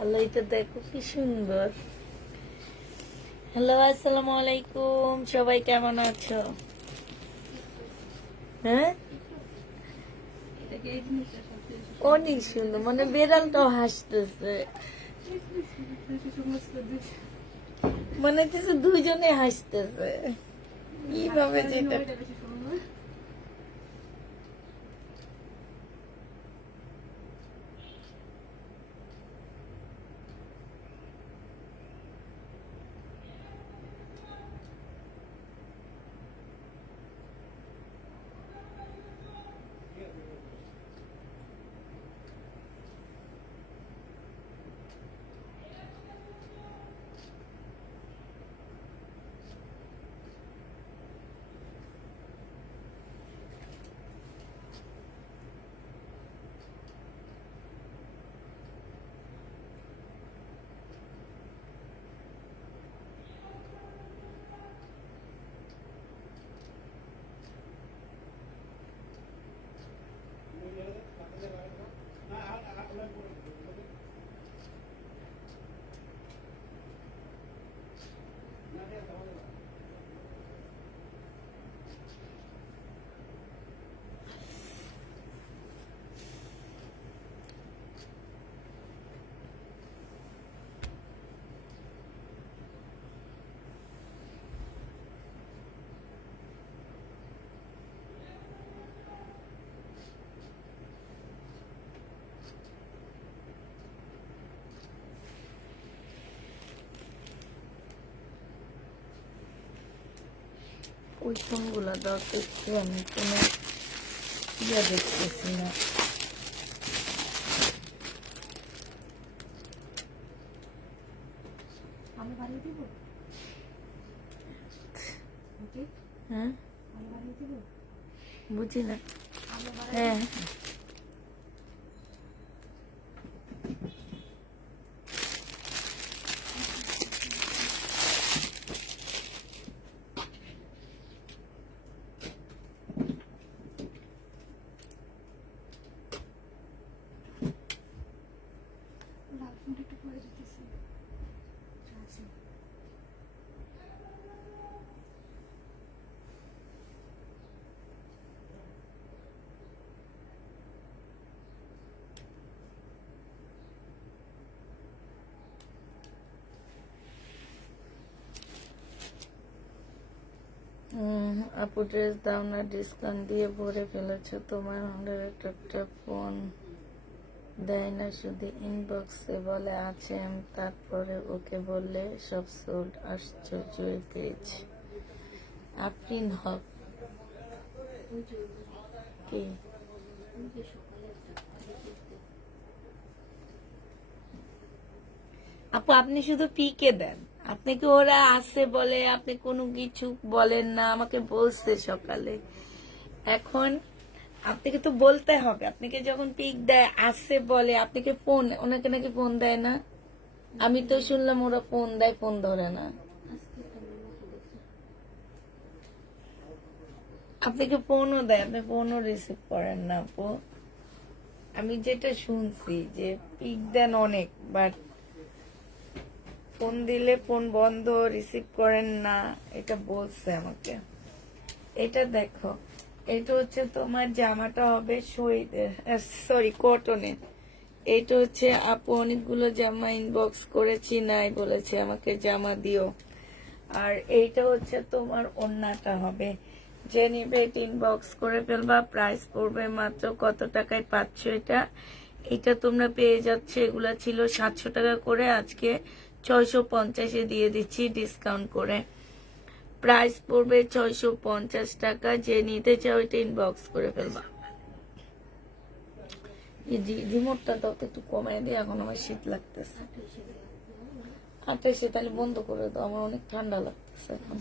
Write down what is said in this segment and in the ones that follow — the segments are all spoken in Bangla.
আল্লাহ, এটা দেখো কি সুন্দর। হ্যালো, আসসালামু আলাইকুম, সবাই কেমন আছো? হ্যাঁ, অনেক সুন্দর, মানে বেড়ালটাও হাসতেছে, মনে হচ্ছে দুইজনে হাসতেছে কিভাবে যেটা। ওই ফোনগুলা দাও তো একটু, আমি কোনো ইয়া দেখতেছি না। হ্যাঁ, বুঝি না। হ্যাঁ, আপু ড্রেস দাও না, ডিসকাউন্ট দিয়ে ভরে ফেলেছো, তোমার 100 ফোন দেয় না, শুধু ইনবক্সে বলে আছে, আমি তারপরে ওকে বললে সব সোল্ড। আশ্চর্য এই পেজ। আফরিন হক কি? আপু, আপনি শুধু পিকে দেন, আপনি কি ওরা আছে বলে আপনি কোনো কিছু বলেন না? আমাকে বলছে সকালে। এখন আপনাকে তো বলতে হবে, আপনাকে যখন পিক দেয় আছে বলে, আপনাকে ফোন, ওনাকে নাকি ফোন দেয় না। আমি তো শুনলাম ওরা ফোন দেয়, ফোন ধরে না। আপনাকে ফোনও দেয়, আপনি ফোনও রিসিভ করেন না আপু। আমি যেটা শুনছি যে পিক দেন অনেক, বাট ফোন দিলে ফোন বন্ধ, রিসিভ করেন না, এটা বলছে আমাকে। এটা দেখো, এটা হচ্ছে তোমার জামাটা হবে শহীদের, সরি কটনের। এটা হচ্ছে আপু অনেকগুলো জামা ইনবক্স করেছি, নাই বলেছে আমাকে জামা দিও। আর এইটা হচ্ছে তোমার ওড়নাটা হবে, যে নিবে এটা ইনবক্স করে ফেলবা। প্রাইস পড়বে মাত্র কত টাকায় পাচ্ছ এটা? এটা তোমরা পেয়ে যাচ্ছ, এগুলা ছিল 700 টাকা করে, আজকে 650-এ দিয়ে দিচ্ছি ডিসকাউন্ট করে। প্রাইস পড়বে 650 টাকা, যে নিতে চাও এটা ইনবক্স করে ফেলবা। রিমোটটা দাও তো একটু কমাই দিয়ে, এখন আমার শীত লাগতেছে। 28-এ তাহলে বন্ধ করে দাও, আমার অনেক ঠান্ডা লাগতেছে এখন।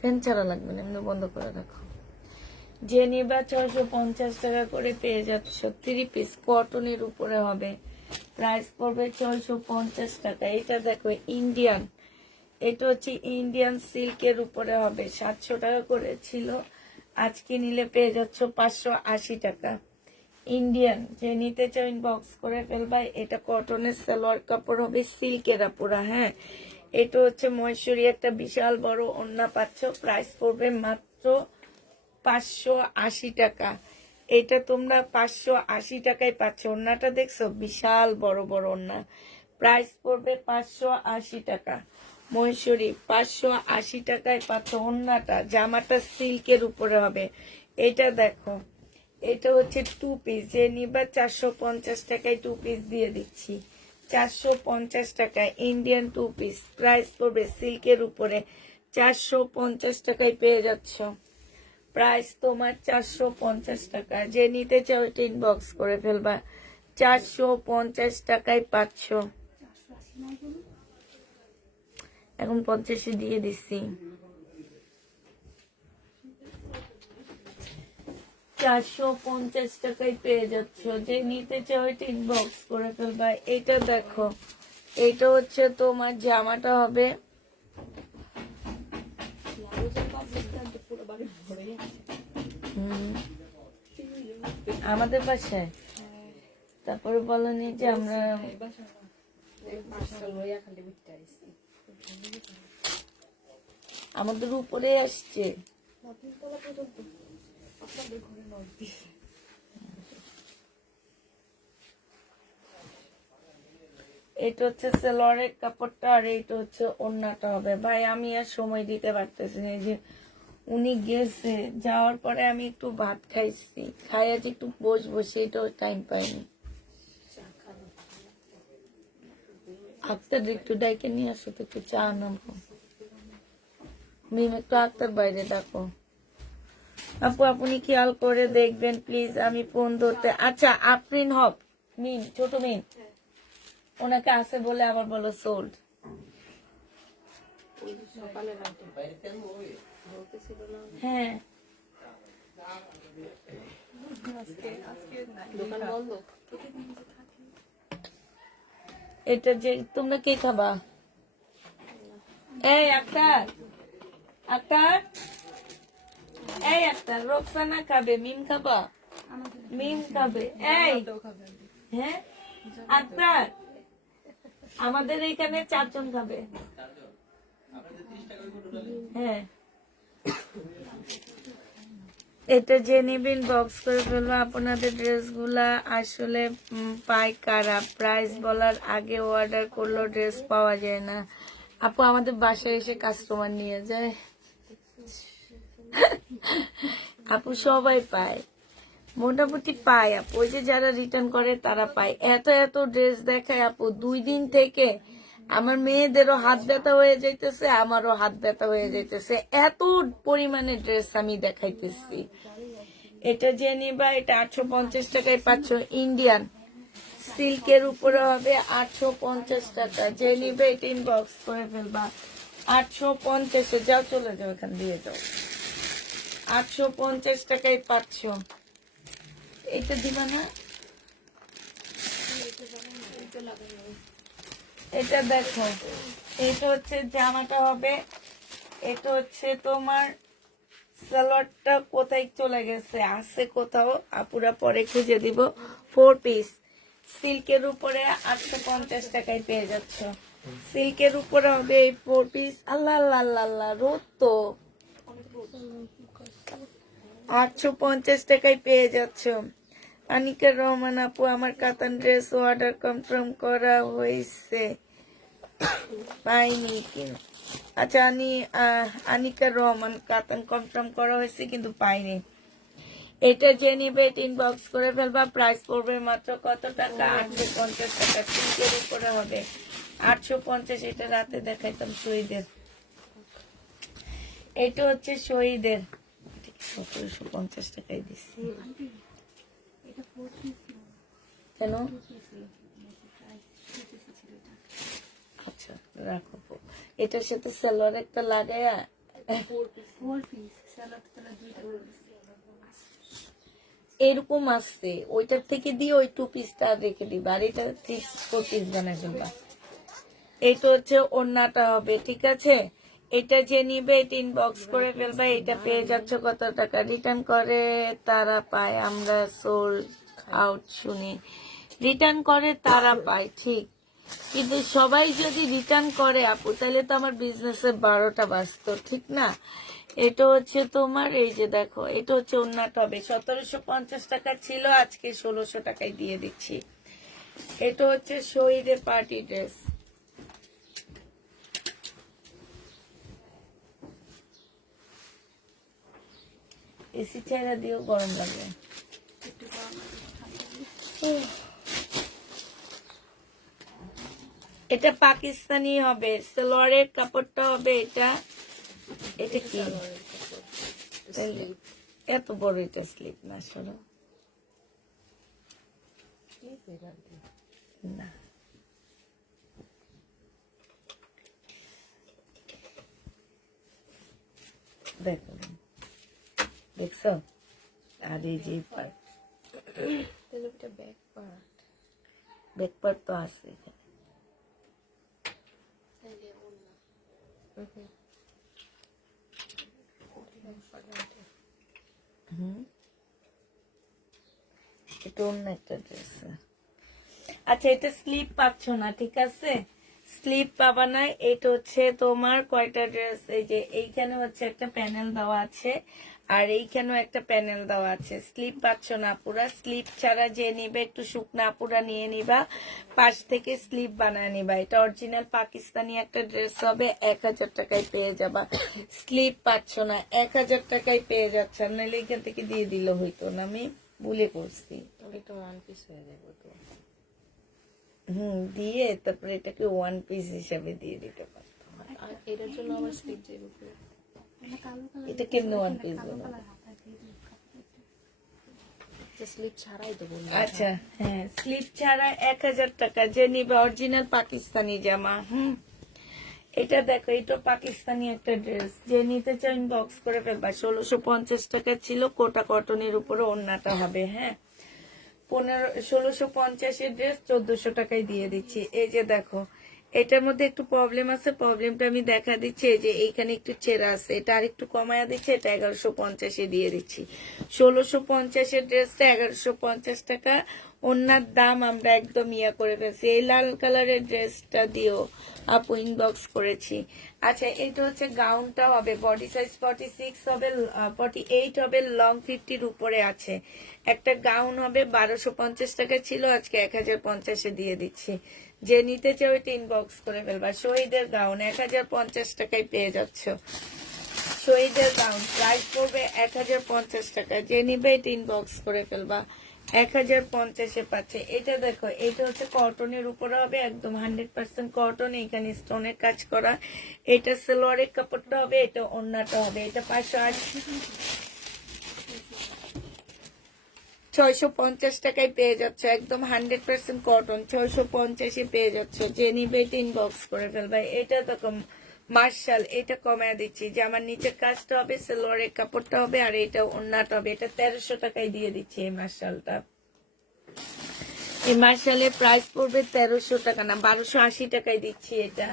ফ্যান ছাড়া লাগবে না, এমনি বন্ধ করে রাখো। যে নিবা 650 টাকা করে পেয়ে যাচ্ছ, 3 পিস কটনের উপরে হবে। প্রাইস পড়বে 650 টাকা। এটা দেখো ইন্ডিয়ান, এটা হচ্ছে ইন্ডিয়ান সিল্কের উপরে হবে, 700 টাকা করে ছিল, আজকে নিলে পেয়ে যাচ্ছ 580 টাকা। ইন্ডিয়ান, যে নিতে চাও ইনবক্স করে ফেলবা। এটা কটনের সালোয়ার কাপড় হবে, সিল্কের পুরা। হ্যাঁ, এটা হচ্ছে মহেশ্বরী একটা বিশাল বড় ওড়না পাচ্ছ, প্রাইস পড়বে মাত্র 580 টাকা। এটা তোমরা 580 টাকায় পাচ্ছ। ওড়নাটা দেখছো, বিশাল বড় বড় ওড়না, প্রাইস পড়বে 580 টাকা। মহেশ্বরী 580 টাকায় পাচ্ছ ওড়নাটা। জামাটা সিল্কের উপরে হবে। এটা দেখো, এটা হচ্ছে 2 পিস, যে নিবা 450 টাকায় 2 পিস দিয়ে দিচ্ছি। 450 টাকায় ইন্ডিয়ান 2 পিস, প্রাইস পড়বে সিল্কের উপরে 450 টাকায় পেয়ে যাচ্ছ। প্রাইস তোমার 450 টাকা। যে নিতে চাও এটা ইনবক্স করে ফেলবা। 450 টাকায় পাচ্ছ। এখন 50 দিয়ে দিচ্ছি। 450 টাকায় পেয়ে যাচ্ছ। যে নিতে চাও এটা ইনবক্স করে ফেলবা। এটা দেখো, এটা হচ্ছে তোমার জামাটা হবে, আমাদের বাসায়। তারপরে বলনি যে আমরা আমাদের উপরে আসছে। এটা হচ্ছে সেলোয়ারের কাপড়টা, আর এটা হচ্ছে ওড়নাটা হবে। ভাই আমি আর সময় দিতে পারতেছি না, এই যে উনি গেছে, যাওয়ার পরে আমি একটু ভাত খাইছি, খাই আজ একটু বসবো, সেটাও টাইম পাইনি। আক্তার একটু ডাইকে নিয়ে আসো তো, একটু চা নামো। মিম একটু আক্তার বাইরে ডাকো। আপু আপনি খেয়াল করে দেখবেন প্লিজ, আমি ফোন ধরতে। আচ্ছা আফরিন হক, মিম, ছোট মিম, ওনাকে আছে বলে আবার বলো সোল্ড। হ্যাঁ, এটা যে তোমরা কে খাবা? এই আক্তার, আক্তার, এই আক্তার, রোকসানা খাবে, মিম খাবা? মিম খাবে। এই হ্যাঁ আক্তার, আমাদের এখানে 4 জন খাবে। হ্যাঁ, এটা যে নিবেন বক্স করে ফেলবো। আপনাদের ড্রেসগুলা আসলে পাই কারা? প্রাইস বলার আগে অর্ডার করলেও ড্রেস পাওয়া যায় না। আপু আমাদের বাসায় এসে কাস্টমার নিয়ে যায়। আপু সবাই পায়, মোটামুটি পায় আপু। ওই যে যারা রিটার্ন করে তারা পায়। এত এত ড্রেস দেখায় আপু, 2 দিন থেকে আমার মেয়েদেরও হাত ব্যথা হয়ে যাইতেছে, আমারও হাত ব্যথা হয়ে যাইতেছে, এত পরিমাণে ড্রেস আমি দেখাইতেছি। এটা যে নিবা, এটা 850 টাকায় পাচ্ছ। ইন্ডিয়ান সিল্কের উপরে হবে 850 টাকা। যে নিবে এটা ইনবক্স করে ফেলবা। 850, যাও চলে যাও, এখান দিয়ে যাও। 850 টাকায় পাচ্ছ। এটা দিবা না? এটা দেখো, এটা হচ্ছে জামাটা হবে, এটা হচ্ছে তোমার সালোয়ারটা কোথায় চলে গেছে, আছে কোথাও, আপুরা পরে খুঁজে দিব। 4 পিস সিল্কের উপরে 850 টাকায় পেয়ে যাচ্ছ। সিল্কের উপরে হবে এই 4 পিস। আল্লাহ আল্লাহ আল্লাহ আল্লাহ, রোদ তো। 850 টাকায় পেয়ে যাচ্ছ। আনিকা রহমান আপু, আমার কাতান ড্রেস অর্ডার কনফার্ম করা হয়েছে, পাইনি কিন্তু। আচ্ছা আনিকা রহমান, কাতান কনফার্ম করা হয়েছে কিন্তু পাইনি। এটা যে নিবে এটা ইনবক্স করে ফেলবা। প্রাইস পড়বে মাত্র কত টাকা? 850 টাকা। সিল্কের উপরে হবে 850। এটা রাতে দেখাইতাম শহীদের। এটা হচ্ছে শহীদের, 1750 টাকায় দিচ্ছি। কেন? আচ্ছা রাখো। এটার সাথে সালোয়ার একটা লাগায়া এরকম আসছে, ওইটার থেকে দিয়ে ওই 2 পিসটা রেখে দিবা, আর এটা 4 পিস বানাই ফেলবা। এটা হচ্ছে ওড়নাটা হবে, ঠিক আছে? এটা যে নিবে এটা ইনবক্স করে ফেলবা। এটা পেয়ে যাচ্ছ কত টাকা? রিটার্ন করে তারা পায়, আমরা সোল আউট শুনি। রিটার্ন করে তারা পায় ঠিক, কিন্তু সবাই যদি রিটার্ন করে আপু তাহলে তো আমার বিজনেসের 12টা বাজতো, ঠিক না? এটা হচ্ছে তোমার, এই যে দেখো, এটা হচ্ছে ওন্নাটা হবে 1750 টাকা ছিল, আজকে 1600 টাকায় দিয়ে দিচ্ছি। এটা হচ্ছে শহীদের পার্টি ড্রেস। এসি চাইরা দিও, গরম লাগে। এটা পাকিস্তানি হবে, সালোয়ারের কাপড়টা হবে এটা। এটা কি এত বড়? এটা স্লিপ না, সরো না। দেখো, দেখছো? আর এই যে ব্যাক পার্ট তো আছে এখানে। এটা অন্য একটা ড্রেস। আচ্ছা, এটা স্লিপ পাচ্ছ না, ঠিক আছে, স্লিপ পাবা না। এটা হচ্ছে তোমার কয়টা ড্রেস, এই যে এইখানে হচ্ছে একটা প্যানেল দেওয়া আছে, আর এইখানেও একটা প্যানেল দেওয়া আছে। স্লিপ পাচ্ছ না পুরা, স্লিপ ছাড়া যে নিবে একটু শুকনা পুরা নিয়ে নিবা, পাশ থেকে স্লিপ বানায় নিবা। এটা অরিজিনাল পাকিস্তানি একটা ড্রেস হবে, 1000 টাকায় পেয়ে যাবা। স্লিপ পাচ্ছ না, 1000 টাকায় পেয়ে যাচ্ছে, নাহলে এখান থেকে দিয়ে দিলে হইতো না, আমি ভুলে করছি। দিয়ে তারপরে এটাকে ওয়ান পিস হিসাবে দিয়ে দিতে পারতো। এটার জন্য আবার স্লিপ যাবে। এটা কেমনে ওয়ান পিস? স্লিপ ছাড়াই দেবো। আচ্ছা, হ্যাঁ, স্লিপ ছাড়া 1000 টাকা যে নিবে, অরিজিনাল পাকিস্তানি জামা। এটা দেখো, এটা পাকিস্তানি একটা ড্রেস, যে নিতে চাও ইনবক্স করে ফেলবা। 1650 টাকা ছিল, কোটা কটনের উপরে ওড়নাটা হবে। হ্যাঁ, 1650-এর ড্রেস 1400 টাকায় দিয়ে দিচ্ছি। এই যে দেখো, এটার মধ্যে একটু প্রবলেম আছে, প্রবলেমটা আমি দেখা দিচ্ছি। এই যে এইখানে একটু ছেঁড়া আছে, এটা আর একটু কমায়া দিচ্ছে, এটা 1150-এ দিয়ে দিচ্ছি। 1650-এর ড্রেসটা 1150 টাকা। ওনার দাম আমরা একদম ইয়া করে ফেলছি। এই লাল কালারের ড্রেসটা দিও আপু, ইনবক্স করেছি। আচ্ছা, এটা হচ্ছে গাউনটা হবে, বডি সাইজ 46 হবে, 48 হবে, লং 50-র উপরে আছে। একটা গাউন হবে, 1250 টাকা ছিল, আজকে 1050-এ দিয়ে দিচ্ছি। যে নিতে চাও এটা ইনবক্স করে ফেলবা। শহীদের গাউন 1050 টাকায় পেয়ে যাচ্ছ। শহীদের গাউন প্রাইস পড়বে 1050 টাকা, যে নিবে এটা ইনবক্স করে ফেলবা। 1050-এ পাচ্ছে। এটা দেখো, এটা হচ্ছে কটনের উপরে হবে, একদম 100% কটন, এখানে স্টোনের কাজ করা। এটা সালোয়ারের কাপড়টা হবে, এটা ওড়নাটা হবে। এটা 650 টাকায় পেয়ে যাচ্ছে, একদম 100% কটন, 650-এ পেয়ে যাচ্ছে। যে নিবে এটা ইনবক্স করে ফেলবা। এটা দেখো মার্শাল, এটা কমায় দিচ্ছি, যে আমার নিচের কাজটা হবে, সালোয়ারের কাপড়টা হবে, আর এটা ওড়নাটা হবে। এটা 1300 টাকায় দিয়ে দিচ্ছি এই মার্শালটা। এই মার্শালের প্রাইস পড়বে 1300 টাকা না, 1280 টাকায় দিচ্ছি এটা।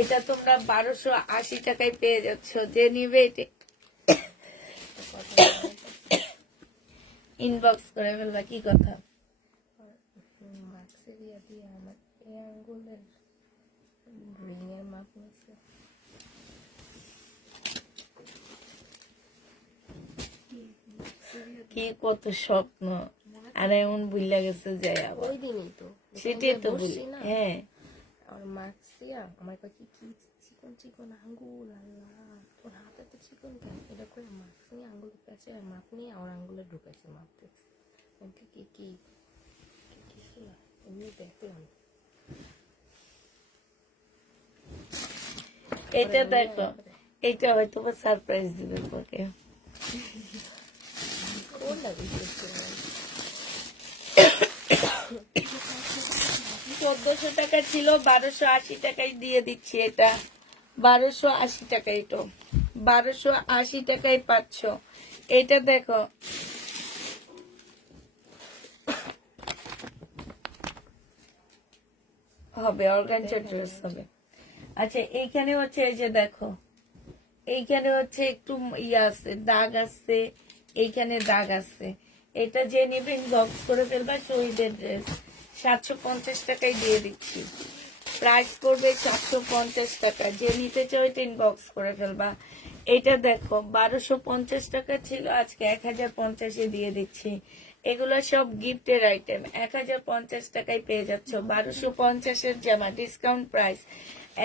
এটা তোমরা 1280 টাকায় পেয়ে যাচ্ছ, যে নিবে এটা ইনবক্স করে ফেলবা। কি কথা? কি কত স্বপ্ন, আর এমন ভুলে গেছে যায় আবার। ওই দিনই তো, সেটাই তো বলি। হ্যাঁ, আর মার্কস দিয়া আমার কাছে কি চিকন চিকন আঙ্গুল, আল্লাহ তোর হাতে তো চিকন কেন, এটা করে মার্কস নিয়ে আঙ্গুল কাছে মাপ নিয়ে আমার আঙ্গুলে ঢুকাইছে মাপ দেখছে। কি কি এমনি দেখলাম। এটা দেখো, এটা হয়তো সারপ্রাইজ দিবে তোকে। 1400 টাকা ছিল, 1280 টাকায় দিয়ে দিচ্ছি এটা। 1280 টাকায়, তো 1280 টাকায় পাচ্ছ। এটা দেখো, হবে অর্গানজা ড্রেস হবে। আচ্ছা, এইখানে হচ্ছে, এই যে দেখো, এইখানে হচ্ছে একটু ইয়ে আছে, দাগ আছে, এইখানে দাগ আছে। এটা যে নিবে ইনবক্স করে ফেলবা। শহীদের ড্রেস 750 টাকায় দিয়ে দিচ্ছি, প্রাইস পড়বে 750 টাকা। যে নিতে চাও এটা ইনবক্স করে ফেলবা। এটা দেখো 1250 টাকা ছিল, আজকে 1050-এ দিয়ে দিচ্ছি। এগুলো সব গিফটের আইটেম, 1050 টাকায় পেয়ে যাচ্ছ। 1250-এর জামা ডিসকাউন্ট প্রাইস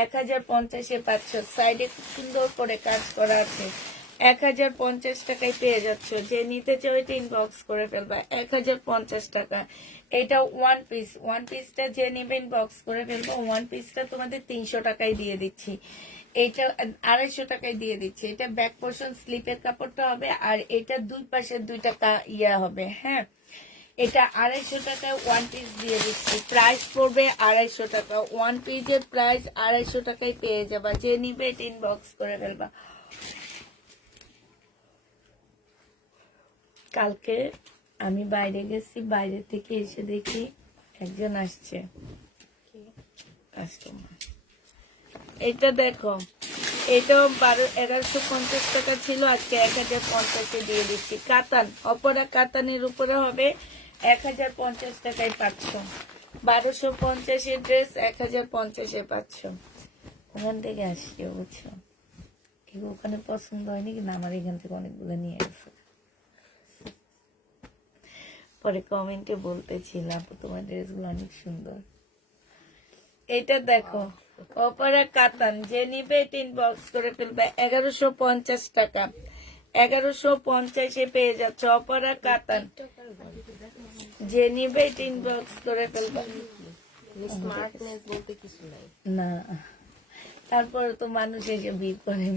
1050-এ পাচ্ছ। সাইডে খুব সুন্দর করে কাজ করা আছে, 1050 টাকায় পেয়ে যাচ্ছ। যে নিতে চাও এটা ইনবক্স করে ফেলবা, 1050 টাকা। এটা ওয়ান পিস, ওয়ান পিসটা যে নেবে ইনবক্স করে ফেলবা। ওয়ান পিসটা তোমাদের 300 টাকায় দিয়ে দিচ্ছি, এটা 250 টাকায় দিয়ে দিচ্ছি। এটা ব্যাক পোর্শন স্লিপের কাপড়টা হবে, আর এটা দুই পাশে 2 টাকা ইয়া হবে। হ্যাঁ, এটা 250 টাকায় ওয়ান পিস দিয়ে দিচ্ছি, প্রাইস পড়বে 250 টাকা। ওয়ান পিসের প্রাইস 250 টাকায় পেয়ে যাবা। যে নিবে এটা ইনবক্স করে ফেলবা। কালকে আমি বাইরে গেছি, বাইরে থেকে এসে দেখি একজন আসছে কাস্টমার। এটা দেখো, এটাও 1150 টাকা ছিল, আজকে 1050-এ দিয়ে দিচ্ছি। কাতান, অপরা কাতানের উপরে হবে, 1050 টাকায় পাচ্ছ। 1250-এর ড্রেস 1050-এ পাচ্ছ। ওখান থেকে আসছে, বুঝছো, কেউ ওখানে পছন্দ হয়নি কিনা, আমার এখান থেকে অনেকগুলো নিয়ে গেছে। পরে কমেন্টে বলতেছিলাম আপু তোমার ড্রেসগুলো অনেক সুন্দর। এটা দেখো অপরা কাতান, যে নিবে এটা ইনবক্স করে ফেলবে। 1150 টাকা, 1150-এ পেয়ে যাচ্ছে অপরা কাতান। যে নিবে এটা ইনবক্স করে ফেলবে। স্মার্টনেস বলতে কিছু নাই। না, তারপরে তো মানুষ এসে ভিড় করে।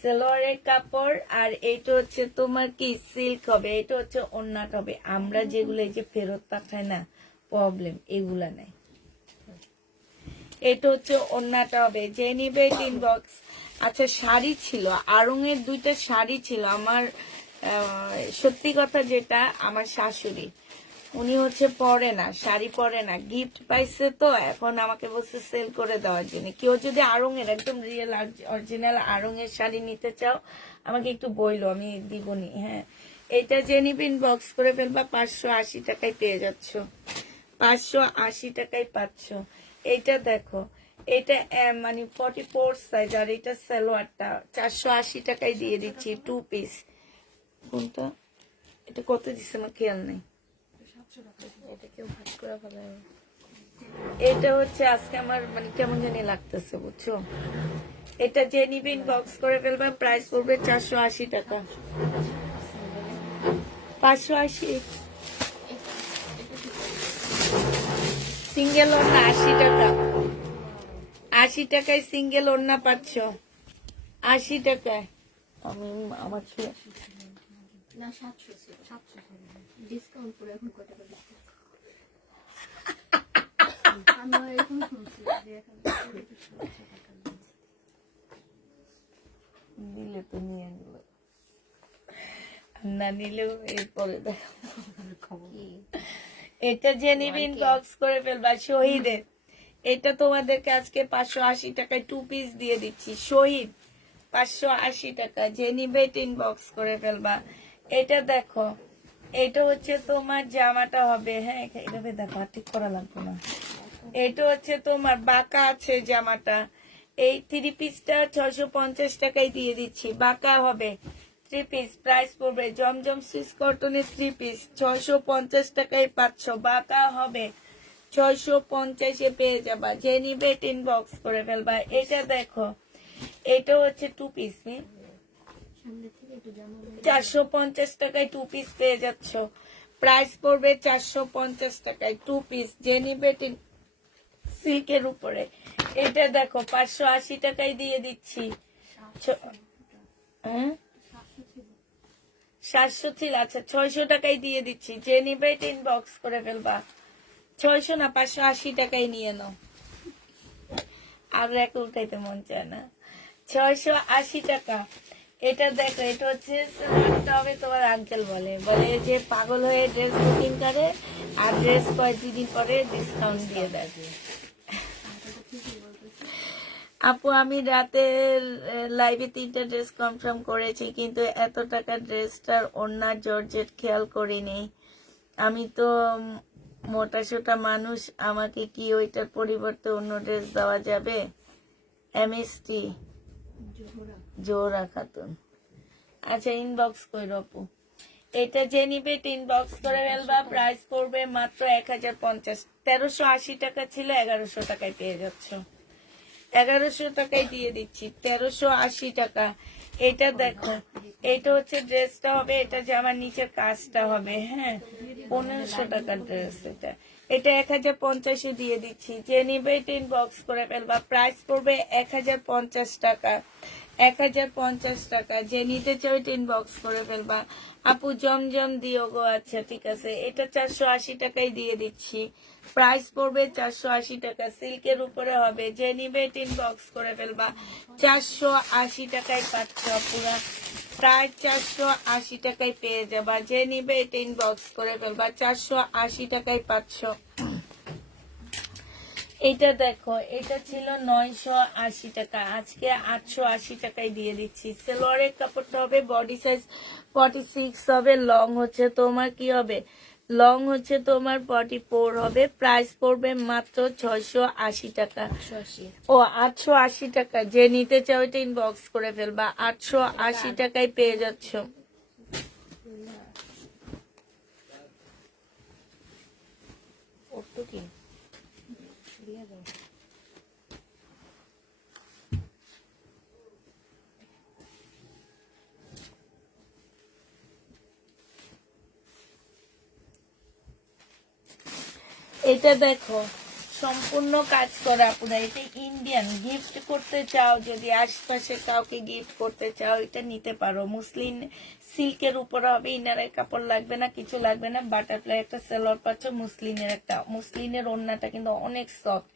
সালোয়ারের কাপড়, আর এইটা হচ্ছে তোমার কি সিল্ক হবে, এটা হচ্ছে ওন্নাটা হবে। আমরা যেগুলো এই যে ফেরত পাঠায় না, প্রবলেম, এগুলা নাই। এটা হচ্ছে ওন্নাটা হবে। যে নিবে ইনবক্স। আচ্ছা, শাড়ি ছিল, আড়ংয়ের 2টা শাড়ি ছিল আমার। সত্যি কথা যেটা, আমার শাশুড়ি উনি হচ্ছে পরে না, শাড়ি পরে না, গিফট পাইছে, তো এখন আমাকে বলছে সেল করে দেওয়ার জন্য। কেউ যদি আড়ংয়ের একদম রিয়েল অরিজিনাল আড়ংয়ের শাড়ি নিতে চাও আমাকে একটু বইলো, আমি দিবনি। হ্যাঁ, এটা যে নিবে ইনবক্স করে ফেলবা। 580 টাকায় পেয়ে যাচ্ছ, 580 টাকায় পাচ্ছ। এইটা দেখো, এটা মানে 44 সাইজ, আর এটা সালোয়ারটা 480 টাকায় দিয়ে দিচ্ছি, 2 পিস। কোনটা এটা কত দিচ্ছে আমার খেয়াল নেই। এটা কেউ ভাগ করে ফেলে। এটা হচ্ছে আজকে আমার মানে কেমন জানি লাগতেছে, বুঝছো। এটা যে নিবে ইনবক্স করে ফেলবে, প্রাইস পড়বে 480 টাকা। 580। সিঙ্গেল ওড়না 80 টাকা, 80 টাকায় সিঙ্গেল ওড়না পাচ্ছ, 80 টাকায়। আমি আমার ছিল না 700 ছিল, 700 ছিল ডিসকাউন্ট করে। এখন কত টাকা ডিসকাউন্ট? আমরা এখন শুনছি যে এখন দিলে তো নিয়ে নিল, না নিলেও এরপরে দেখো। এটা যে নিবে ইনবক্স করে ফেলবা। শহীদের, এটা তোমাদেরকে আজকে 580 টাকায় 2 পিস দিয়ে দিচ্ছি। শহীদ 580 টাকা, যে নিবে এটা ইনবক্স করে ফেলবা। এটা দেখো, এটা হচ্ছে তোমার জামাটা হবে। হ্যাঁ, এভাবে দেখো, আর ঠিক করা লাগবে না। এটা হচ্ছে তোমার বাঁকা আছে জামাটা। এই 3 পিসটা 650 টাকায় দিয়ে দিচ্ছি, বাঁকা হবে 3 পিস। প্রাইস পড়বে জমজম সুইস কটনের 3 পিস 650 টাকায় পাচ্ছ, বাঁকা হবে 650-এ পেয়ে যাবা। যে নিবে ইনবক্স করে ফেলবা। এটা দেখো, এটা হচ্ছে 2 পিস, 450 টাকায় 2 পিস পেয়ে যাচ্ছ, প্রাইস পড়বে 450 টাকায় 2 পিস। যে নিবে সিল্কের উপরে। এটা দেখো 580 টাকায় দিয়ে দিচ্ছি। হ্যাঁ, 700 ছিল, আচ্ছা 600 টাকায় দিয়ে দিচ্ছি। যে নিবে ইনবক্স করে ফেলবা। 600 না, 580 টাকায় নিয়ে নাও। আর এক উল্টাইতে মন চায় না। 680 টাকা। এটা দেখো, এটা হচ্ছে হবে তোমার আঙ্কেল বলে যে পাগল হয়ে ড্রেস বুকিং করে, আর ড্রেস কয় 2 দিন পরে ডিসকাউন্ট দিয়ে দেয়। আপু আমি রাতের লাইভে 3টা ড্রেস কনফার্ম করেছি, কিন্তু এত টাকার ড্রেসটার ওড়না জর্জেট খেয়াল করিনি। আমি তো মোটা সোটা মানুষ, আমাকে কি ওইটার পরিবর্তে অন্য ড্রেস দেওয়া যাবে? এমএসটি জোহরা খাতুন। আচ্ছা ইনবক্স কই আপু, এটা যে নিবে ইনবক্স করে ফেলবা। প্রাইস পড়বে মাত্র 1050। 1380 টাকা ছিল, 1100 টাকায় পেয়ে যাচ্ছ। 1100 টাকায় দিয়ে দিচ্ছি, 1380 টাকা। এটা দেখো, এটা হচ্ছে ড্রেসটা হবে, এটা জামার নিচের কাজটা হবে। হ্যাঁ 1500 টাকার ড্রেস এটা। এটা 1050 দিয়ে দিচ্ছি, যে নিবে ইনবক্স করে ফেলবা। প্রাইস পড়বে 1050 টাকা। 1050 টাকা, যে নিতে চাও ইনবক্স করে ফেলবা। আপু জমজম দিও গো। আচ্ছা ঠিক আছে, এটা 480 টাকায় দিয়ে দিচ্ছি। প্রাইস পড়বে 480 টাকা, সিল্কের উপরে হবে। যে নিবে ইনবক্স করে ফেলবা। 480 টাকায় পাচ্ছ পুরা, প্রায় 480 টাকায় পেয়ে যাবা। যে নিবে ইনবক্স করে ফেলবা। 480 টাকায় পাচ্ছ। এটা দেখো, এটা ছিল 980 টাকা, আজকে 880 টাকায় দিয়ে দিচ্ছি। সেলোয়ারের কাপড়টা হবে বডি সাইজ 46 হবে, লং হচ্ছে তোমার কি হবে, লং হচ্ছে তোমার 44 হবে। প্রাইস পড়বে মাত্র 680 টাকা। 180 ও 880 টাকা, যে নিতে চাও এটা ইনবক্স করে ফেলবা। 880 টাকায় পেয়ে যাচ্ছ। ওর তো কি দিয়ে দাও। এটা দেখো, সম্পূর্ণ কাজ করা আপনার, এটা ইন্ডিয়ান। গিফট করতে চাও, যদি আশপাশে কাউকে গিফট করতে চাও, এটা নিতে পারো। মুসলিন সিল্কের উপরে হবে, ইনারের কাপড় লাগবে না, কিছু লাগবে না। বাটারফ্লাই একটা সেলোয়ার পাচ্ছ, মুসলিনের একটা। মুসলিনের ওড়নাটা কিন্তু অনেক সফট।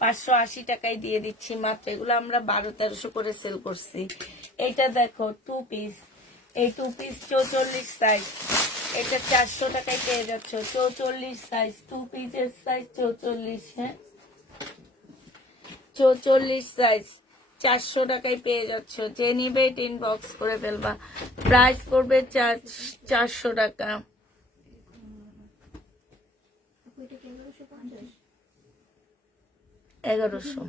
580 টাকায় দিয়ে দিচ্ছি মাত্র। এগুলো আমরা 1200-1300 করে সেল করছি। এটা দেখো 2 পিস, এই 2 পিস 44 সাইজ, এটা 400 টাকায় পেয়ে যাচ্ছ। 44 সাইজ, 2 পিসের সাইজ 44। হ্যাঁ 44 সাইজ 400 টাকায় পেয়ে যাচ্ছ। যে নিবে ইনবক্স করে ফেলবা। প্রাইস পড়বে 400 টাকা। 1100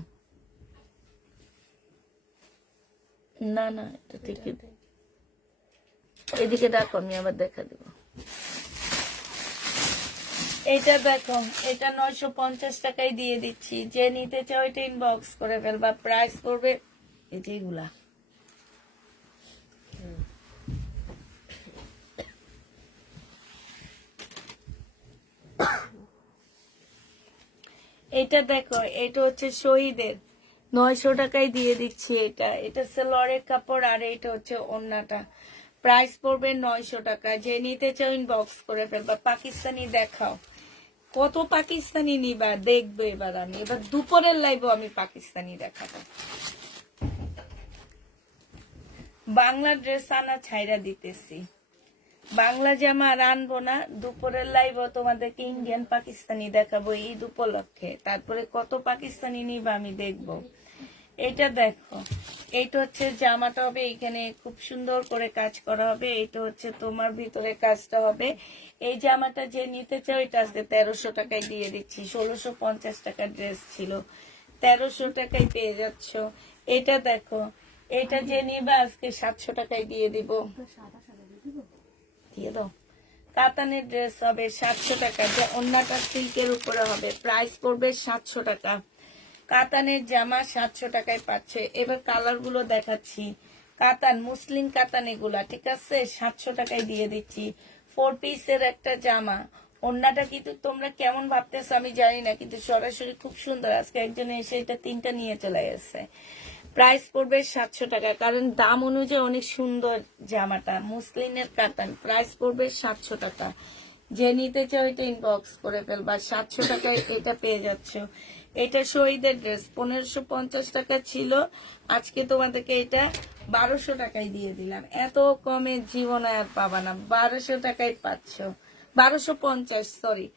না না, এটা ঠিকই। এদিকে দেখো, আমি আবার দেখা দেবো। এটা দেখো, এটা 950 টাকায় দিয়ে দিচ্ছি। যে নিতে চাও এটা ইনবক্স করে ফেলবা। প্রাইস পড়বে এই যেগুলা, এটা দেখো, এটা হচ্ছে শহীদের, 900 টাকায় দিয়ে দিচ্ছি। এটা এটা সেলোয়ারের কাপড়, আর এটা হচ্ছে ওড়নাটা। প্রাইস পড়বে 900 টাকা। যে নিতে চাও ইনবক্স করে ফেলবা। পাকিস্তানি দেখাও, কত পাকিস্তানি নিবা দেখবে। এবার আমি এবার দুপুরের লাইভও আমি পাকিস্তানি দেখাবো। বাংলা ড্রেস আনা ছাইরা দিতেছি, বাংলা জামা আর আনবো না। দুপুরের লাইভও তোমাদেরকে ইন্ডিয়ান পাকিস্তানি দেখাবো ঈদ উপলক্ষে। তারপরে কত পাকিস্তানি নিবা আমি দেখবো। এটা দেখো, এইটা হচ্ছে জামাটা হবে, এখানে খুব সুন্দর করে কাজ করা হবে। এইটা হচ্ছে তোমার ভিতরে কাজটা হবে। এই জামাটা যে নিতে চাও, এটা আজকে 1300 টাকায় দিয়ে দিচ্ছি। 1650 টাকার ড্রেস ছিল, 1300 টাকায় পেয়ে যাচ্ছ। এটা দেখো, এটা যে নিবা আজকে 700 টাকায় দিয়ে দিব। দিয়ে দাও। কাতানের ড্রেস হবে 700 টাকা, যে অন্যটা সিল্কের উপরে হবে। প্রাইস পড়বে 700 টাকা। কাতানের জামা 700 টাকায় পাচ্ছে। এবার কালার গুলো দেখাচ্ছি। কাতান, মুসলিম কাতান এগুলা, ঠিক আছে। 700 টাকায় দিয়ে দিচ্ছি। 4 পিসের একটা জামা। ওড়নাটা কিন্তু তোমরা কেমন ভাবতেছো আমি জানি না, কিন্তু সরাসরি খুব সুন্দর। আজকে একজনে এসে এটা 3টা নিয়ে চলে গেছে। প্রাইস পড়বে 700 টাকা, কারণ দাম অনুযায়ী অনেক সুন্দর জামাটা। মুসলিনের কাতান, প্রাইস পড়বে 700 টাকা। যে নিতে চাও এটা ইনবক্স করে ফেলবা। 700 টাকায় এটা পেয়ে যাচ্ছ। এটা শহীদের ড্রেস, 1550 টাকা ছিল, আজকে তোমাদেরকে এটা 1200 টাকায় দিয়ে দিলাম। এত কমে জীবনে আর পাবা না, 1200 টাকায় পাচ্ছ। 1250, সরি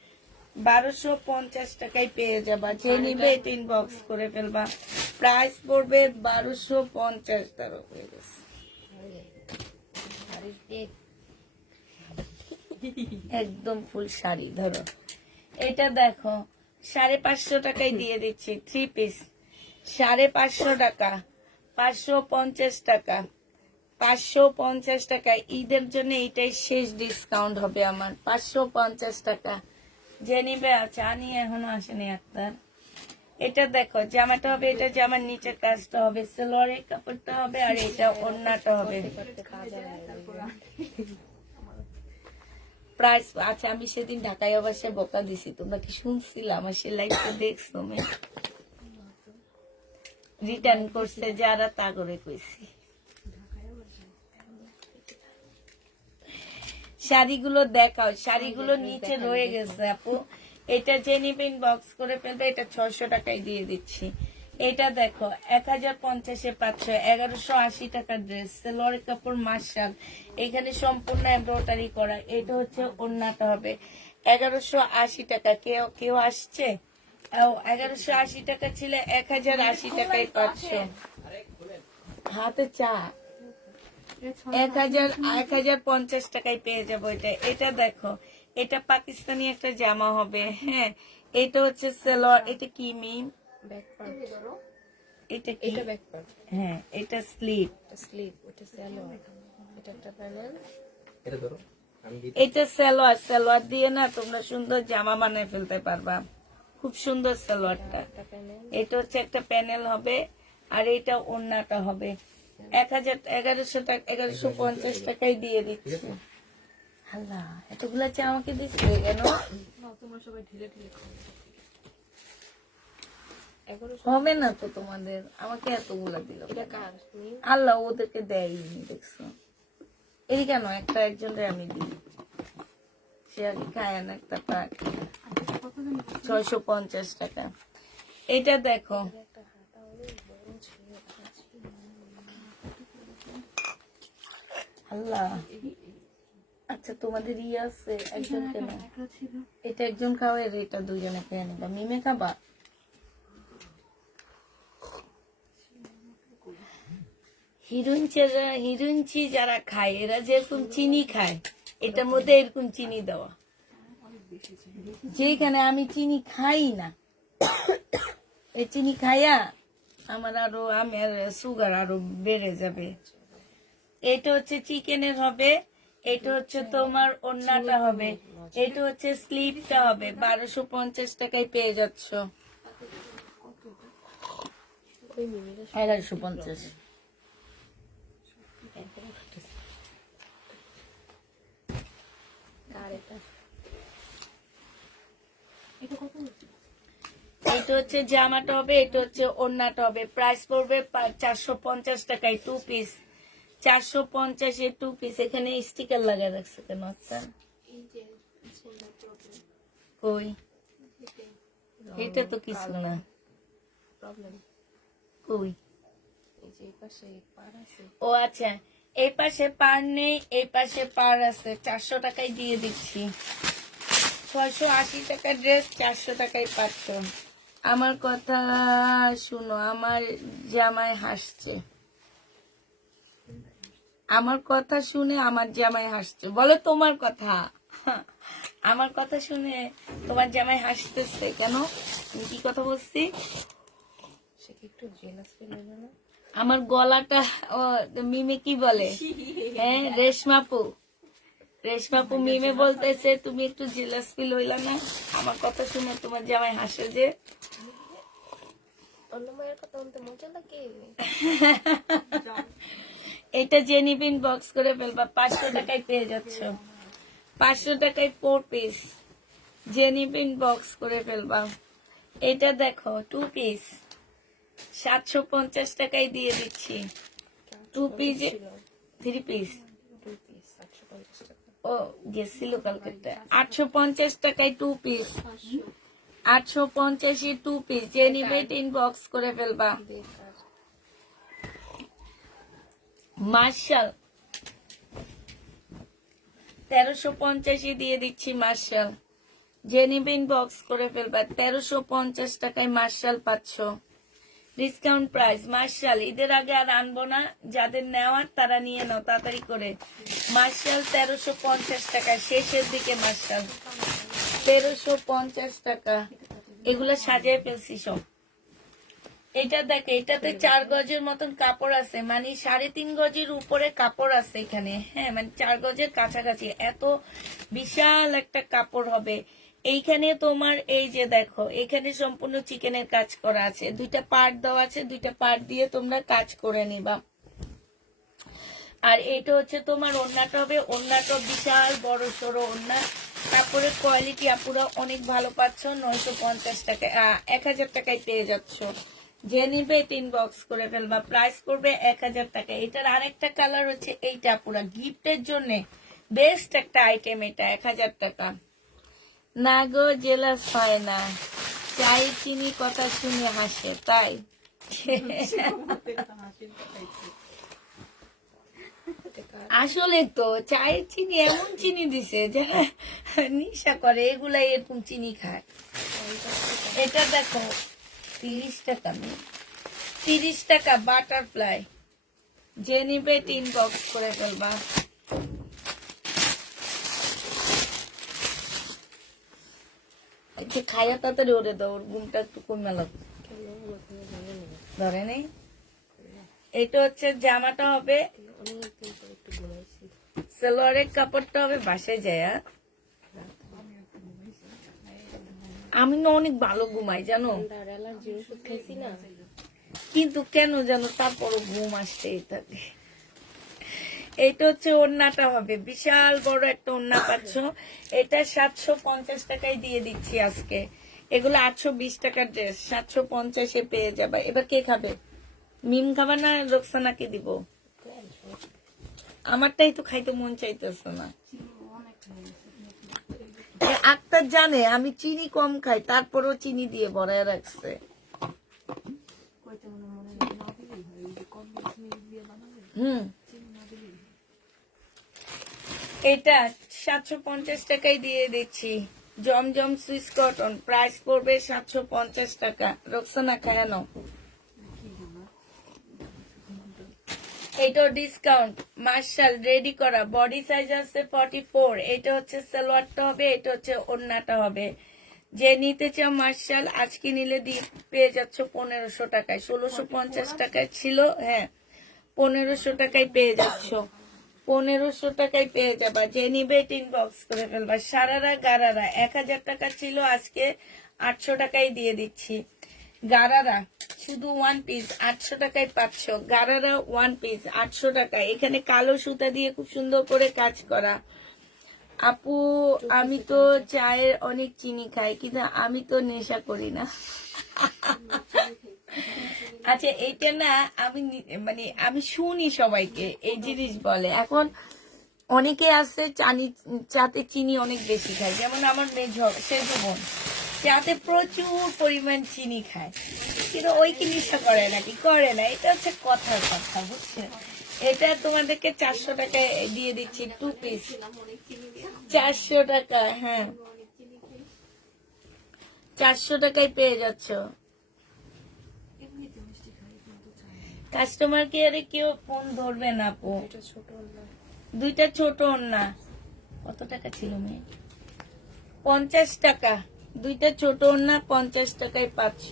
1250 টাকায় পেয়ে যাবা, যে নিবে এটা ইনবক্স করে ফেলবা। প্রাইস পড়বে 1250। টাকা হয়ে গেছে। শাড়ির কেক একদম ফুল শাড়ি ধরো, এটা দেখো 550 টাকায় দিয়ে দিচ্ছি, 3 পিস 550 টাকা, 550 টাকা, 550 টাকা। ঈদের জন্য এটাই শেষ ডিসকাউন্ট হবে আমার, 550 টাকা। যে নিবে আছে, আনি এখনো আসেনি আপনার। এটা দেখো জামাটা হবে, এটা জামার নিচের কাজটা হবে, সালোয়ারের কাপড়টা হবে, আর এটা ওড়নাটা হবে। প্রাইস আচ্ছা, আমি সেদিন ঢাকায় অবশ্যই বকা দিছি, তোমরা কি শুনছিলাম? আমার সে লাইফটা দেখছো? রিটার্ন করছে যারা, তা করে কইছি। শাড়িগুলো দেখাও, শাড়িগুলো নিচে রয়ে গেছে আপু। এটা যে নিবেন বক্স করে ফেলবে, এটা 600 টাকায় দিয়ে দিচ্ছি। এটা দেখো 1050-এ 500, 1180 টাকার ড্রেস, সেলোয়ার কাপড় মার্শাল, এখানে সম্পূর্ণ এমব্রয়ডারি করা। এটা হচ্ছে ওড়নাটা হবে 1180 টাকা। কেউ কেউ আসছে? 1180 টাকা ছিল, 1080 টাকায় 500। হাতে চা 1050 টাকায় পেয়ে যাবো এটা। এটা দেখো, এটা পাকিস্তানি একটা জামা হবে, হ্যাঁ। এটা হচ্ছে সালোয়ার, এটা কি মিম, ব্যাক পার্ট, এটা কি? এটা ব্যাক পার্ট, হ্যাঁ, এটা স্লিপ, এটা স্লিভ, ওটা সালোয়ার, এটা একটা প্যানেল, এটা ধরো, আমি দিই। এটা সালোয়ার। সালোয়ার দিয়ে না তোমরা সুন্দর জামা বানিয়ে ফেলতে পারবা, খুব সুন্দর সালোয়ারটা। একটা প্যানেল, এটা হচ্ছে একটা প্যানেল হবে, আর এটা ওড়নাটা হবে। 1100 টাকা, 1150 টাকায় দিয়ে দিচ্ছি। আল্লাহ, এতগুলা চা আমাকে দিচ্ছে কেন? হবে না তো তোমাদের, আমাকে এতগুলা দিল এটা কেন? কার মিম? আল্লাহ ওদেরকে দেয়নি, দেখছো? এই কেন একটা একজনের আমি দিই, সে আগে খায় না, একটা পাক 650 টাকা। এটা দেখো, একটা হাতা হলে বড় ছিল, আল্লাহ। আচ্ছা তোমাদের ইয়ে আছে একজন কেন? এটা একজন খাওয়া, এটা দুজনে খেয়ে নেবা। মিমে খাবা? হিরুঞ্চি যারা খায়, এরা যেরকম চিনি খায়, এটার মধ্যে এরকম চিনি দেওয়া। যেখানে আমি চিনি খাই না, এই চিনি খাইয়া আমার সুগার আরো বেড়ে যাবে। এটা হচ্ছে চিকেনের হবে, এটা হচ্ছে তোমার ওড়নাটা হবে, এটা হচ্ছে স্লিপটা হবে। 1250 টাকায় পেয়ে যাচ্ছ, ওই মিমিরা 1150। কার এটা? এটা হচ্ছে জামাটা হবে, এটা হচ্ছে ওড়নাটা হবে। প্রাইস পড়বে 450 টাকায় 2 পিস, 450-এ 2 পিস। এখানে স্টিকার লাগা রাখছে কেন? আচ্ছা কই, এটা তো কিছু না, প্রবলেম কই? এই যে এই পাশে পার আছে, ও আচ্ছা, এই পাশে পার নেই, এই পাশে পার আছে। 400 টাকায় দিয়ে দিচ্ছি। 680 টাকার ড্রেস, 400 টাকায় পাচ্ছ। আমার কথা শুনো, আমার জামাই হাসছে, আমার কথা শুনে আমার জামাই হাসছে। বলো তোমার কথা, আমার কথা শুনে তোমার জামাই হাসতেছে কেন? আমি কি কথা বলছি? সে কি একটু জেলাস ফিল হলো না? আমার গলাটা, ও মিমে কি বলে, হ্যাঁ রেশমাপু, রেশমাপু মিমে বলতেছে তুমি একটু জেলাস ফিল হইলা না আমার কথা শুনে তোমার জামাই হাসে যে? অন্য মায়ের কথা বলতে মজা লাগে। এটা যে নিবেন বক্স করে ফেলবা, 500 টাকায় পেয়ে যাচ্ছ, 500 টাকায় 4 পিস। যে নিবেন বক্স করে ফেলবা। এটা দেখো 2 পিস, 750 টাকায় দিয়ে দিচ্ছি। 2 পিস, 3 পিস। 2 পিস 850 টাকা। ও গেছিল কালকেটা। 850 টাকায় 2 পিস, 850-এ 2 পিস। যে নিবে ইনবক্স করে ফেলবা। বেকার মার্শাল 1350-এ দিয়ে দিচ্ছি মার্শাল। যে নিবে ইনবক্স করে ফেলবা। 1350 টাকায় মার্শাল পাচ্ছ, ডিসকাউন্ট প্রাইস। মার্শাল ঈদের আগে আর আনবো না, যাদের নেওয়ার তারা নিয়ে নাও তাড়াতাড়ি করে। মার্শাল 1350 টাকা, শেষের দিকে মার্শাল 1350 টাকা। এগুলো সাজিয়ে ফেলছি সব। এটা দেখে, এটাতে 4 গজের মতন কাপড় আছে, মানে 3.5 গজের উপরে কাপড় আছে এখানে। হ্যাঁ, মানে 4 গজের কাছাকাছি, এত বিশাল একটা কাপড় হবে। এইখানে তোমার এই যে দেখো, এখানে সম্পূর্ণ চিকেনের কাজ করা আছে, 2টা পার্ট দেওয়া আছে, 2টা পার্ট দিয়ে তোমরা কাজ করে নিবা। আর এটা হচ্ছে তোমার ওড়নাটা হবে, ওড়নাটা বিশাল বড় সড়ো ওড়না। কাপড়ের কোয়ালিটি আপুরা অনেক ভালো পাচ্ছ। 950 টাকায় 1000 টাকায় পেয়ে যাচ্ছ। যে নিবে এটা ইনবক্স করে ফেলবা, প্রাইস করবে 1000 টাকা। এটার আরেকটা কালার হচ্ছে এইটা, পুরা গিফটের জন্য বেস্ট একটা আইটেম এটা, 1000 টাকা। না গো, জেলাস হয় না, চাই চিনি কথা শুনে হাসে তাই। আসলে তো চায়ের চিনি এমন চিনি দিছে যারা নিশা করে এগুলাই এরকম চিনি খায়। এটা দেখো 30 টাকা, 30 টাকা বাটারফ্লাই। যে নিবে ইনবক্স করে ফেলবা। খাইয়া তাড়াতাড়ি ওরে দাও, ওর ঘুমটা একটু কমে লাগবে। ধরে নেই। এটা হচ্ছে জামাটা হবে, সালোয়ারের কাপড়টা হবে বাসায় যায়। আমি না অনেক ভালো ঘুমাই জানো, কিন্তু কেন জানো তারপরও ঘুম আসতেই থাকে। এটা হচ্ছে ওড়নাটা হবে, বিশাল বড় একটা ওড়না পাচ্ছ। এটা 750 টাকায় দিয়ে দিচ্ছি আজকে। এগুলো 820 টাকার ড্রেস, 750-এ পেয়ে যাবে। এবার কে খাবে? মিম খাবা না রোকসানাকে দিব? আমারটাই তো খাইতে মন চাইতেছে না। আক্তার জানে আমি চিনি কম খাই, তারপরও চিনি দিয়ে ভরায় রাখছে। এটা 750 টাকায় দিয়ে দিচ্ছি। জমজম সুইস কটন, প্রাইস পড়বে 750 টাকা। রোকসানা খায় নাও। এটা ডিসকাউন্ট। মার্শাল রেডি করা, বডি সাইজ আছে 44। এটা হচ্ছে সালোয়ারটা হবে, এটা হচ্ছে ওড়নাটা হবে। যে নিতে চাও মার্শাল আজকে নিলে পেয়ে যাচ্ছ 1500 টাকায়। 1650 টাকায় ছিল, হ্যাঁ 1500 টাকায় পেয়ে যাচ্ছ। 1500 টাকায় পেয়ে যাবা। যে নিবে ইনবক্স করে ফেলবা। সারারা গারারা 1000 টাকা ছিল, আজকে 800 টাকায় দিয়ে দিচ্ছি। গারারা শুধু 1 পিস 800 টাকায় পাচ্ছ। গারারা 1 পিস 800 টাকা। এখানে কালো সুতা দিয়ে খুব সুন্দর করে কাজ করা। আপু আমি তো চায়ের অনেক চিনি খাই, কিন্তু আমি তো নেশা করি না। আচ্ছা, এইটা না আমি মানে আমি শুনি সবাইকে এই জিনিস বলে। এখন অনেকে আছে চাতে চিনি অনেক বেশি খায়, যেমন আমার সেজু বোন চাতে প্রচুর পরিমাণ চিনি খায়, কিন্তু ওই কি নেশা করে নাকি? করে না। এটা হচ্ছে কথার কথা, বুঝছে? এটা তোমাদেরকে 400 টাকায় দিয়ে দিচ্ছি 2 পিস। 400 টাকা, হ্যাঁ 400 টাকায় পেয়ে যাচ্ছ। কাস্টমার কেয়ারে কেউ ফোন ধরবে না আপু। 2টা ছোট ওড়না কত টাকা ছিল মেয়ে? 50 টাকা। 2টা ছোট ওড়না 50 টাকায় পাচ্ছ।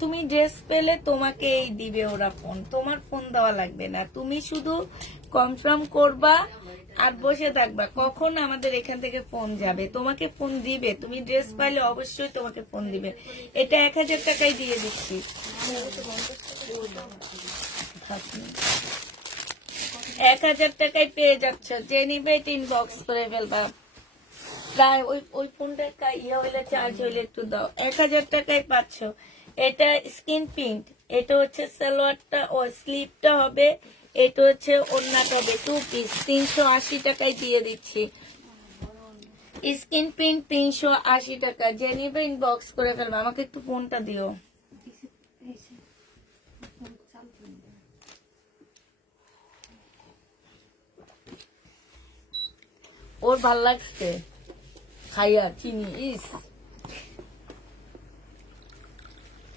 তুমি ড্রেস পেলে তোমাকে এই দিবে ওরা ফোন, তোমার ফোন দেওয়া লাগবে না। তুমি শুধু কনফার্ম করবা আর বসে থাকবা, কখন আমাদের এখান থেকে ফোন যাবে। তোমাকে ফোন দিবে, তুমি ড্রেস পাইলে অবশ্যই তোমাকে ফোন দিবে। এটা 1000 টাকায় দিয়ে দিচ্ছি। 1000 টাকায় পেয়ে যাচ্ছ। যে নিবে ইনবক্স করে ফেলবা। প্রায় ওই ফোনটা ইয়ে হইলে চার্জ হইলে একটু দাও। 1000 টাকায় পাচ্ছ। এটা স্কিন প্রিন্ট, এটা হচ্ছে সালোয়ারটা ও স্লিপটা হবে, এটা হচ্ছে ওড়নাটা হবে 2 পিস। 380 টাকায় দিয়ে দিচ্ছি। স্কিন প্রিন্ট 380 টাকা। যে নিবে ইনবক্স করে ফেলবা। আমাকে একটু ফোনটা দিও। ওর ভাল লাগছে, খাইয়া চিনি ইস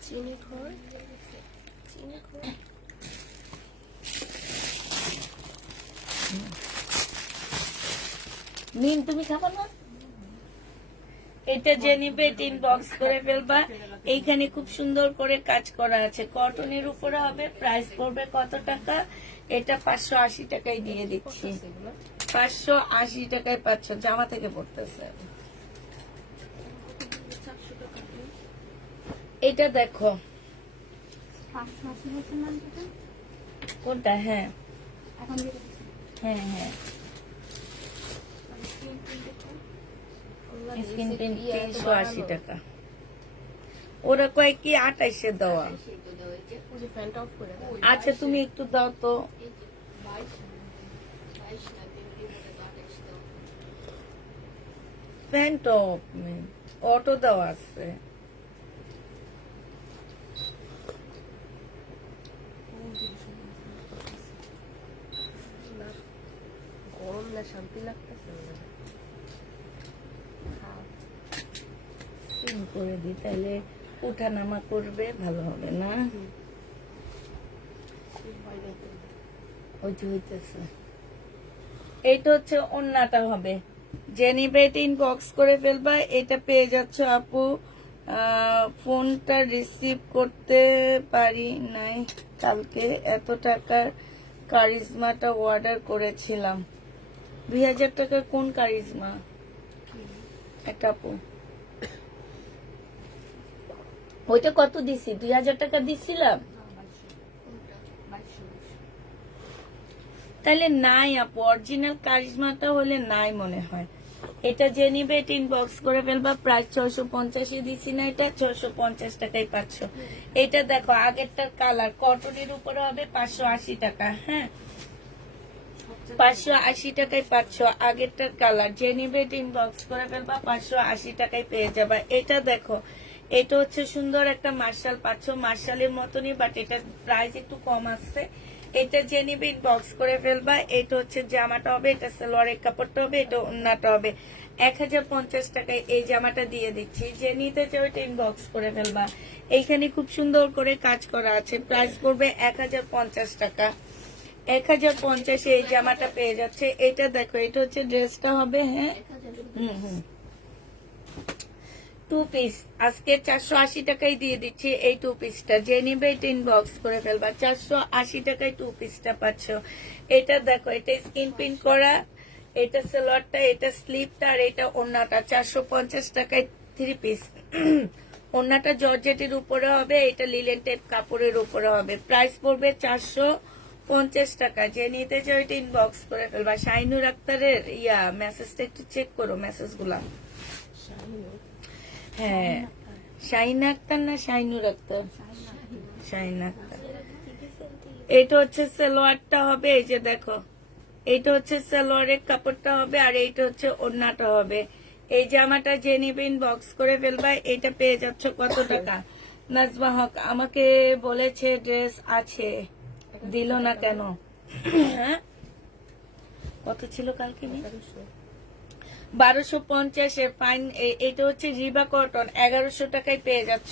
চিনি খোর চিনি খোর নিন তুমি খাবো না এটা যে নিবে ইনবক্স করে ফেলবা এইখানে খুব সুন্দর করে কাজ করা আছে কটনের উপরে হবে প্রাইস পড়বে কত টাকা এটা 580 টাকায় দিয়ে দিচ্ছি 580 টাকায় পাচ্ছ জামা থেকে পড়তেছে এটা দেখো কোনটা হ্যাঁ হ্যাঁ হ্যাঁ স্কিন প্রিন্ট 380 টাকা ওরা কয় কি 28 দেওয়া ফ্যানটা অফ করে দাও আচ্ছা তুমি একটু দাও তো ফ্যান টপ অটো দেওয়া আছে গরম না শান্তি লাগতেছে না সিম করে দিই তাহলে উঠানামা করবে ভালো হবে না ওই যে হইতেছে এইটা হচ্ছে অন্যটা হবে যে নিবে ইনবক্স করে ফেলবা এটা পেয়ে যাচ্ছ আপু ফোনটা রিসিভ করতে পারি নাই কালকে এত টাকার কারিজমাটা অর্ডার করেছিলাম 2000 টাকার কোন কারিজমা একটা আপু ওইটা কত দিছি 2000 টাকা দিছিলাম তাহলে নাই আপু অরিজিনাল কারিজমাটা হলে নাই মনে হয় এটা যে নিবে এটা ইনবক্স করে ফেলবা প্রাইস 650 দিছি না এটা 650 টাকায় পাচ্ছ এটা দেখো আগেরটার কালার কটনের উপরে হবে 580 টাকা হ্যাঁ 580 টাকায় পাচ্ছ আগেরটার কালার যে নিবে এটা ইনবক্স করে ফেলবা 580 টাকায় পেয়ে যাবা এটা দেখো এটা হচ্ছে সুন্দর একটা মার্শাল পাচ্ছ মার্শালের মতনই বাট এটার প্রাইস একটু কম আসছে এটা যে নিবে ইনবক্স করে ফেলবা এটা হচ্ছে জামাটা হবে এটা সালোয়ারের কাপড়টা হবে এটা ওন্নাটা হবে 1050 টাকায় এই জামাটা দিয়ে দিচ্ছি যে নিতে চাও এটা ইনবক্স করে ফেলবা এইখানে খুব সুন্দর করে কাজ করা আছে প্রাইস পড়বে 1050 টাকা 1050 এই জামাটা পেয়ে যাচ্ছে এটা দেখো এটা হচ্ছে ড্রেসটা হবে হ্যাঁ টু পিস আজকে 480 টাকায় দিয়ে দিচ্ছি এই টু পিসটা যে নিবে এটা ইনবক্স করে ফেলবা 480 টাকায় টু পিসটা পাচ্ছ এটা দেখো এটা স্কিন প্রিন্ট করা এটা সালোয়ারটা এটা স্লিভটা আর এটা ওন্নাটা 450 টাকায় থ্রি পিস ওন্নাটা জর্জেটের উপরে হবে এটা লিলেন টাইপ কাপড়ের উপরে হবে প্রাইস পড়বে 450 টাকা যে নিতে চাও এটা ইনবক্স করে ফেলবা শাইনুর আক্তারের মেসেজটা একটু চেক করো মেসেজগুলা হ্যাঁ শাহিনা আক্তার না শাইনুর আক্তার শাহিনা আক্তার এটা হচ্ছে সালোয়ারটা হবে এই যে দেখো এইটা হচ্ছে সালোয়ারের কাপড়টা হবে আর এইটা হচ্ছে ওড়নাটা হবে এই জামাটা যে নিবে ইনবক্স করে ফেলবা এটা পেয়ে যাচ্ছ কত টাকা নাজমা হক আমাকে বলেছে ড্রেস আছে দিল না কেন হ্যাঁ কত ছিল কালকে নি 1250 ফাইন এটা হচ্ছে রিবা কটন 1100 টাকায় পেয়ে যাচ্ছ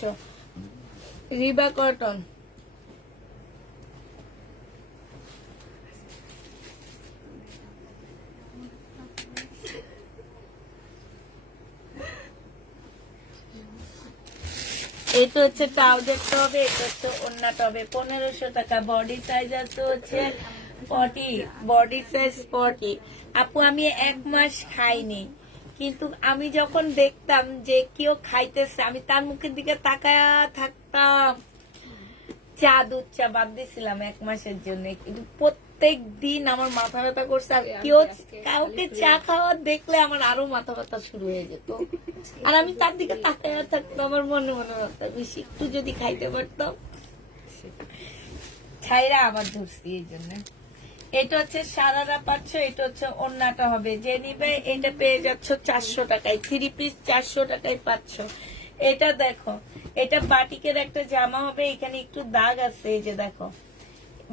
রিবা কটন এটা হচ্ছে ট্রাউজারটা হবে এটা হচ্ছে ওন্নাটা হবে 1500 টাকা বডি সাইজ আছে হচ্ছে 40 বডি সাইজ 40 আপু আমি 1 মাস খাইনি কিন্তু আমি যখন দেখতাম যে কেউ খাইতেছে আমি তার মুখের দিকে তাকায়া থাকতাম চা দুধ চা বাদ দিছিলাম 1 মাসের জন্য কিন্তু প্রত্যেক দিন আমার মাথা ব্যথা করছে আর কেউ কাউকে চা খাওয়া দেখলে আমার আরো মাথা ব্যথা শুরু হয়ে যেত আর আমি তার দিকে তাকায়া থাকতাম আমার মনে মনে বেশি একটু যদি খাইতে পারতাম ছাইরা আবার ধরছি এই জন্য এটা হচ্ছে সারারা পাচ্ছ এটা হচ্ছে ওন্নাটা হবে যে নিবে এটা পেয়ে যাচ্ছ 400 টাকায় থ্রি পিস 400 টাকায় পাচ্ছ এটা দেখো এটা বাটিকের একটা জামা হবে এখানে একটু দাগ আছে এই যে দেখো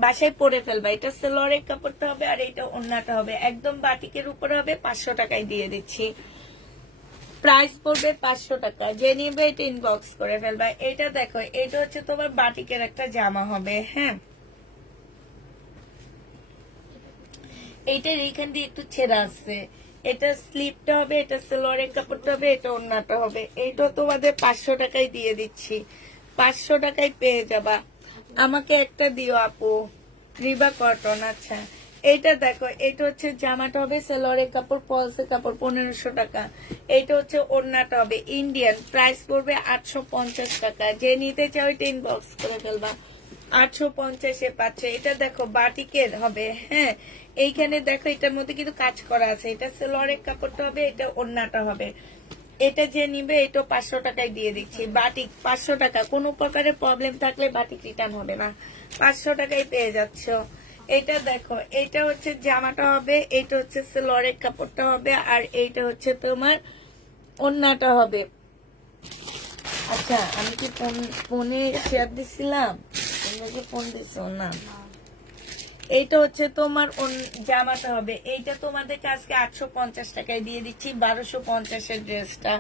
বাসায় পরে ফেলবা এটা সালোয়ারের কাপড়টা হবে আর এটা ওন্নাটা হবে একদম বাটিকের উপরে হবে 500 টাকায় দিয়ে দিচ্ছি প্রাইস পড়বে 500 টাকা, যে নিবে এটা ইনবক্স করে ফেলবা। এটা দেখো, এটা হচ্ছে তোমার বাটিকের একটা জামা হবে, হ্যাঁ। এইটার এইখান দিয়ে একটু ছেঁড়া আছে, এটা স্লিপটা হবে, এটা সালোয়ারের কাপড়টা হবে, এটা ওড়নাটা হবে। এইটা তোমাদের 500 টাকায় দিয়ে দিচ্ছি, 500 টাকায় পেয়ে যাবা। আমাকে একটা দিও আপু, রিবা কটন। আচ্ছা, এইটা দেখো, এটা হচ্ছে জামাটা হবে সালোয়ারের কাপড়, পলসের কাপড়, 1500 টাকা। এইটা হচ্ছে ওড়নাটা হবে ইন্ডিয়ান, প্রাইস পড়বে 850 টাকা। যে নিতে চাও এটা ইনবক্স করে ফেলবা, 850-এ পাচ্ছে। এটা দেখো বাটিকের হবে, হ্যাঁ। এইখানে দেখো, এটার মধ্যে কিন্তু কাজ করা আছে, এটা সালোয়ারের কাপড়টা হবে, এটা ওড়নাটা হবে। এটা যে নিবে এটা 500 টাকায় দিয়ে দিচ্ছি। বাটিক 500 টাকা, কোনো প্রকারের প্রবলেম থাকলে বাটিক রিটার্ন হবে না, 500 টাকায় পেয়ে যাচ্ছ। এটা দেখো, এটা হচ্ছে জামাটা হবে, এটা হচ্ছে সালোয়ারের কাপড়টা হবে, আর এইটা হচ্ছে তোমার ওড়নাটা হবে। আচ্ছা, আমি কি ফোনে শেয়ার দিছিলাম, তোমরা কি ফোন দিছো না? এইটা হচ্ছে তোমার জামাটা হবে, এইটা তোমাদেরকে আজকে 850 টাকায় দিয়ে দিচ্ছি। 1250-এর ড্রেসটা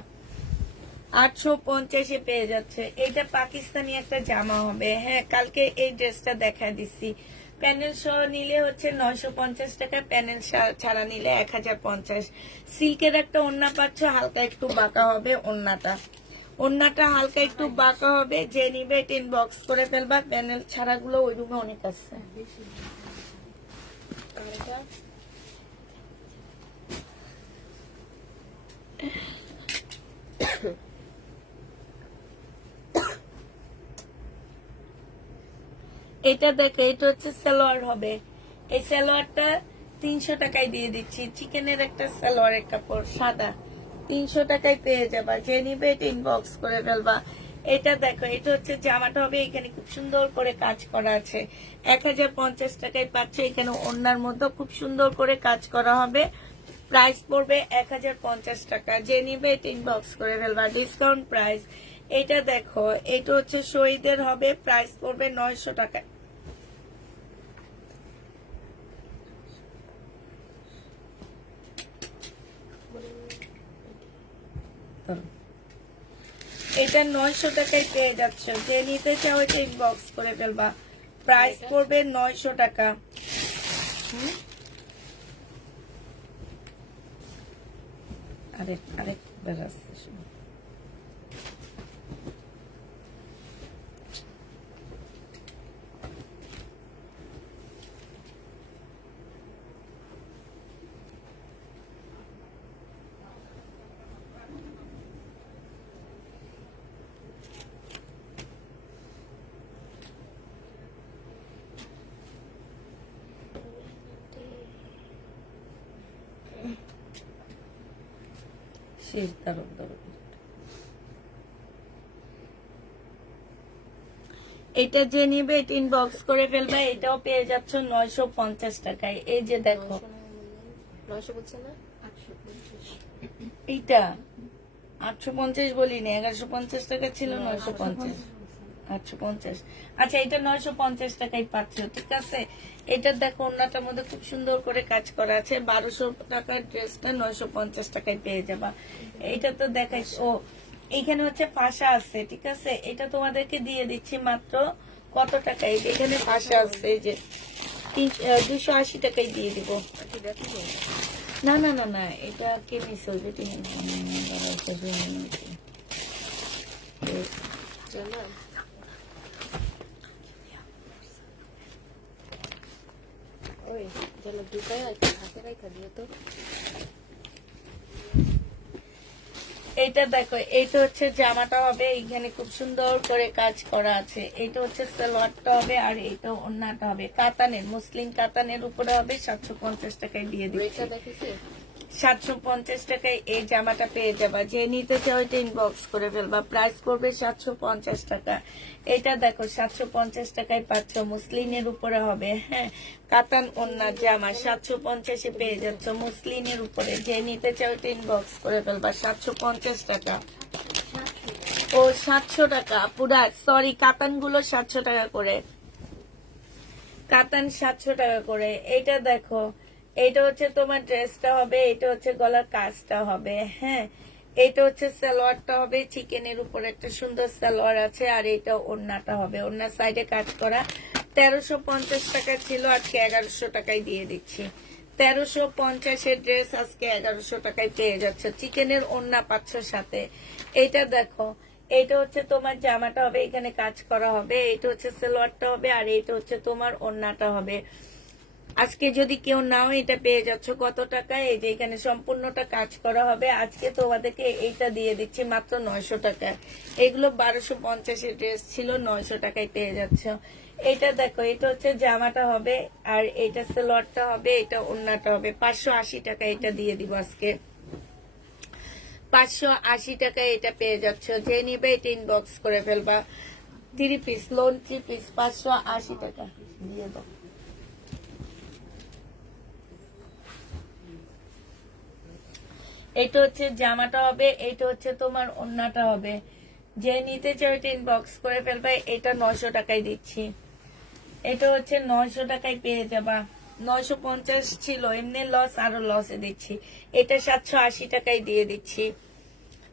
850-এ পেয়ে যাচ্ছে। এটা পাকিস্তানি একটা জামা হবে, হ্যাঁ। কালকে এই ড্রেসটা দেখা দিচ্ছি। প্যানেল সহ নিলে হচ্ছে 950 টাকা, প্যানেল ছাড়া নিলে 1050। সিল্কের একটা ওড়না পাচ্ছ, হালকা একটু বাঁকা হবে ওড়নাটা, ওড়নাটা হালকা একটু বাঁকা হবে। যে নিবে এটা ইনবক্স করে ফেলবা। প্যানেল ছাড়াগুলো ওই রুমে অনেক আছে। আর এটা এটা দেখো, এটা হচ্ছে সালোয়ার হবে, এই সালোয়ারটা 300 টাকায় দিয়ে দিচ্ছি। চিকেনের একটা সালোয়ারের কাপড় সাদা, 300 টাকায় পেয়ে যাবা। যে নিবে এটা ইনবক্স করে ফেলবা। এটা দেখো, এটা হচ্ছে জামাটা হবে, এখানে খুব সুন্দর করে কাজ করা আছে, 1050 টাকায় পাচ্ছে। এখানে ওড়নার মধ্যে খুব সুন্দর করে কাজ করা হবে, প্রাইস পড়বে 1050 টাকা। যে নিবে এটা ইনবক্স করে ফেলবা, ডিসকাউন্ট প্রাইস। এটা দেখো, এটা হচ্ছে শহীদের হবে, প্রাইস পড়বে 900 টাকা। এটা 900 টাকায় পেয়ে যাচ্ছ। যে নিতে চাও এটা ইনবক্স করে ফেলবা, প্রাইস পড়বে 900 টাকা। আরেকবার আসছে, শোনো। শেষ দাঁড়াও দাঁড়াও, এটা যে নিবে এটা ইনবক্স করে ফেলবে। এটাও পেয়ে যাচ্ছ 950 টাকায়। এই যে দেখো, 900 বলছে না, এইটা 850 বলিনি, 1150 টাকা ছিল, 950, 850। আচ্ছা, এটা 950 টাকায় পাচ্ছ, ঠিক আছে। এটা দেখো, ওড়নাটার মধ্যে খুব সুন্দর করে কাজ করা আছে। 1200 টাকার ড্রেসটা 950 টাকায় পেয়ে যাবা। এটা তো দেখাইছ। ও, এইখানে হচ্ছে ফাঁসা আছে, ঠিক আছে। এটা তোমাদেরকে দিয়ে দিচ্ছি মাত্র কত টাকায়, এখানে ফাঁসা আছে, এই যে 280 টাকায় দিয়ে দিব। না না না না, এটা কে নিছে, ওই যে জানা ওই যেন ঢুকায় একটু হাতে রাখা দিও তো। এইটা দেখো, এইটা হচ্ছে জামাটা হবে, এইখানে খুব সুন্দর করে কাজ করা আছে। এইটা হচ্ছে সালোয়ারটা হবে, আর এইটা ওড়নাটা হবে কাতানের, মুসলিম কাতানের উপরে হবে। 750 টাকায় দিয়ে দিচ্ছি, 750 টাকায় এই জামাটা পেয়ে যাবা। যে নিতে চাও এটা ইনবক্স করে ফেলবা, প্রাইস পড়বে 750 টাকা। এটা দেখো, 750 টাকায় পাচ্ছ, মুসলিনের উপরে হবে, হ্যাঁ। কাতান ওড়না জামা 750-এ পেয়ে যাচ্ছ, মুসলিনের উপরে। যে নিতে চাও এটা ইনবক্স করে ফেলবা, 750 টাকা। ও 700 টাকা পুরা, সরি, কাতান গুলো 700 টাকা করে, কাতান 700 টাকা করে। এইটা দেখো, এইটা হচ্ছে তোমার ড্রেসটা হবে, এটা হচ্ছে গলার কাজটা হবে, হ্যাঁ। এটা হচ্ছে সালোয়ারটা হবে চিকেনের উপর একটা সুন্দর সালোয়ার আছে, আর এটা ওড়নাটা হবে, ওড়নার সাইডে কাজ করা। 1350 টাকা ছিল, আজকে 1100 টাকায় দিয়ে দিচ্ছি। 1350-এর ড্রেস আজকে 1100 টাকায় পেয়ে যাচ্ছে। চিকেনের ওড়না পাচ্ছ সাথে। এটা দেখো, এটা হচ্ছে তোমার জামাটা হবে, এখানে কাজ করা হবে, এটা হচ্ছে সালোয়ারটা হবে, আর এটা হচ্ছে তোমার ওড়নাটা হবে। আজকে যদি কেউ নাও এটা পেয়ে যাচ্ছ কত টাকায়? এই যে এখানে সম্পূর্ণটা কাজ করা হবে। আজকে তোমাদেরকে এইটা দিয়ে দিচ্ছি মাত্র 900 টাকায়। এগুলো 1250-এর ড্রেস ছিল, 900 টাকায় পেয়ে যাচ্ছ। এটা দেখো, এটা হচ্ছে জামাটা হবে, আর এটা সালোয়ারটা হবে, এটা ওড়নাটা হবে। 580 টাকা এটা দিয়ে দিব আজকে। 580 টাকায় এটা পেয়ে যাচ্ছ। যে নিবে এটা ইনবক্স করে ফেলবা। 3 পিস লোন 3 পিস 580 টাকা দিয়ে দাও। এটা হচ্ছে জামাটা হবে, এটা হচ্ছে তোমার ওড়নাটা হবে। যে নিতে চাও এটা ইনবক্স করে ফেলবা। এটা 900 টাকায় দিচ্ছি। এটা হচ্ছে 900 টাকায় পেয়ে যাবা। 950 ছিল, এমনি লস, আরো লসে দিচ্ছি। এটা 780 টাকায় দিয়ে দিচ্ছি।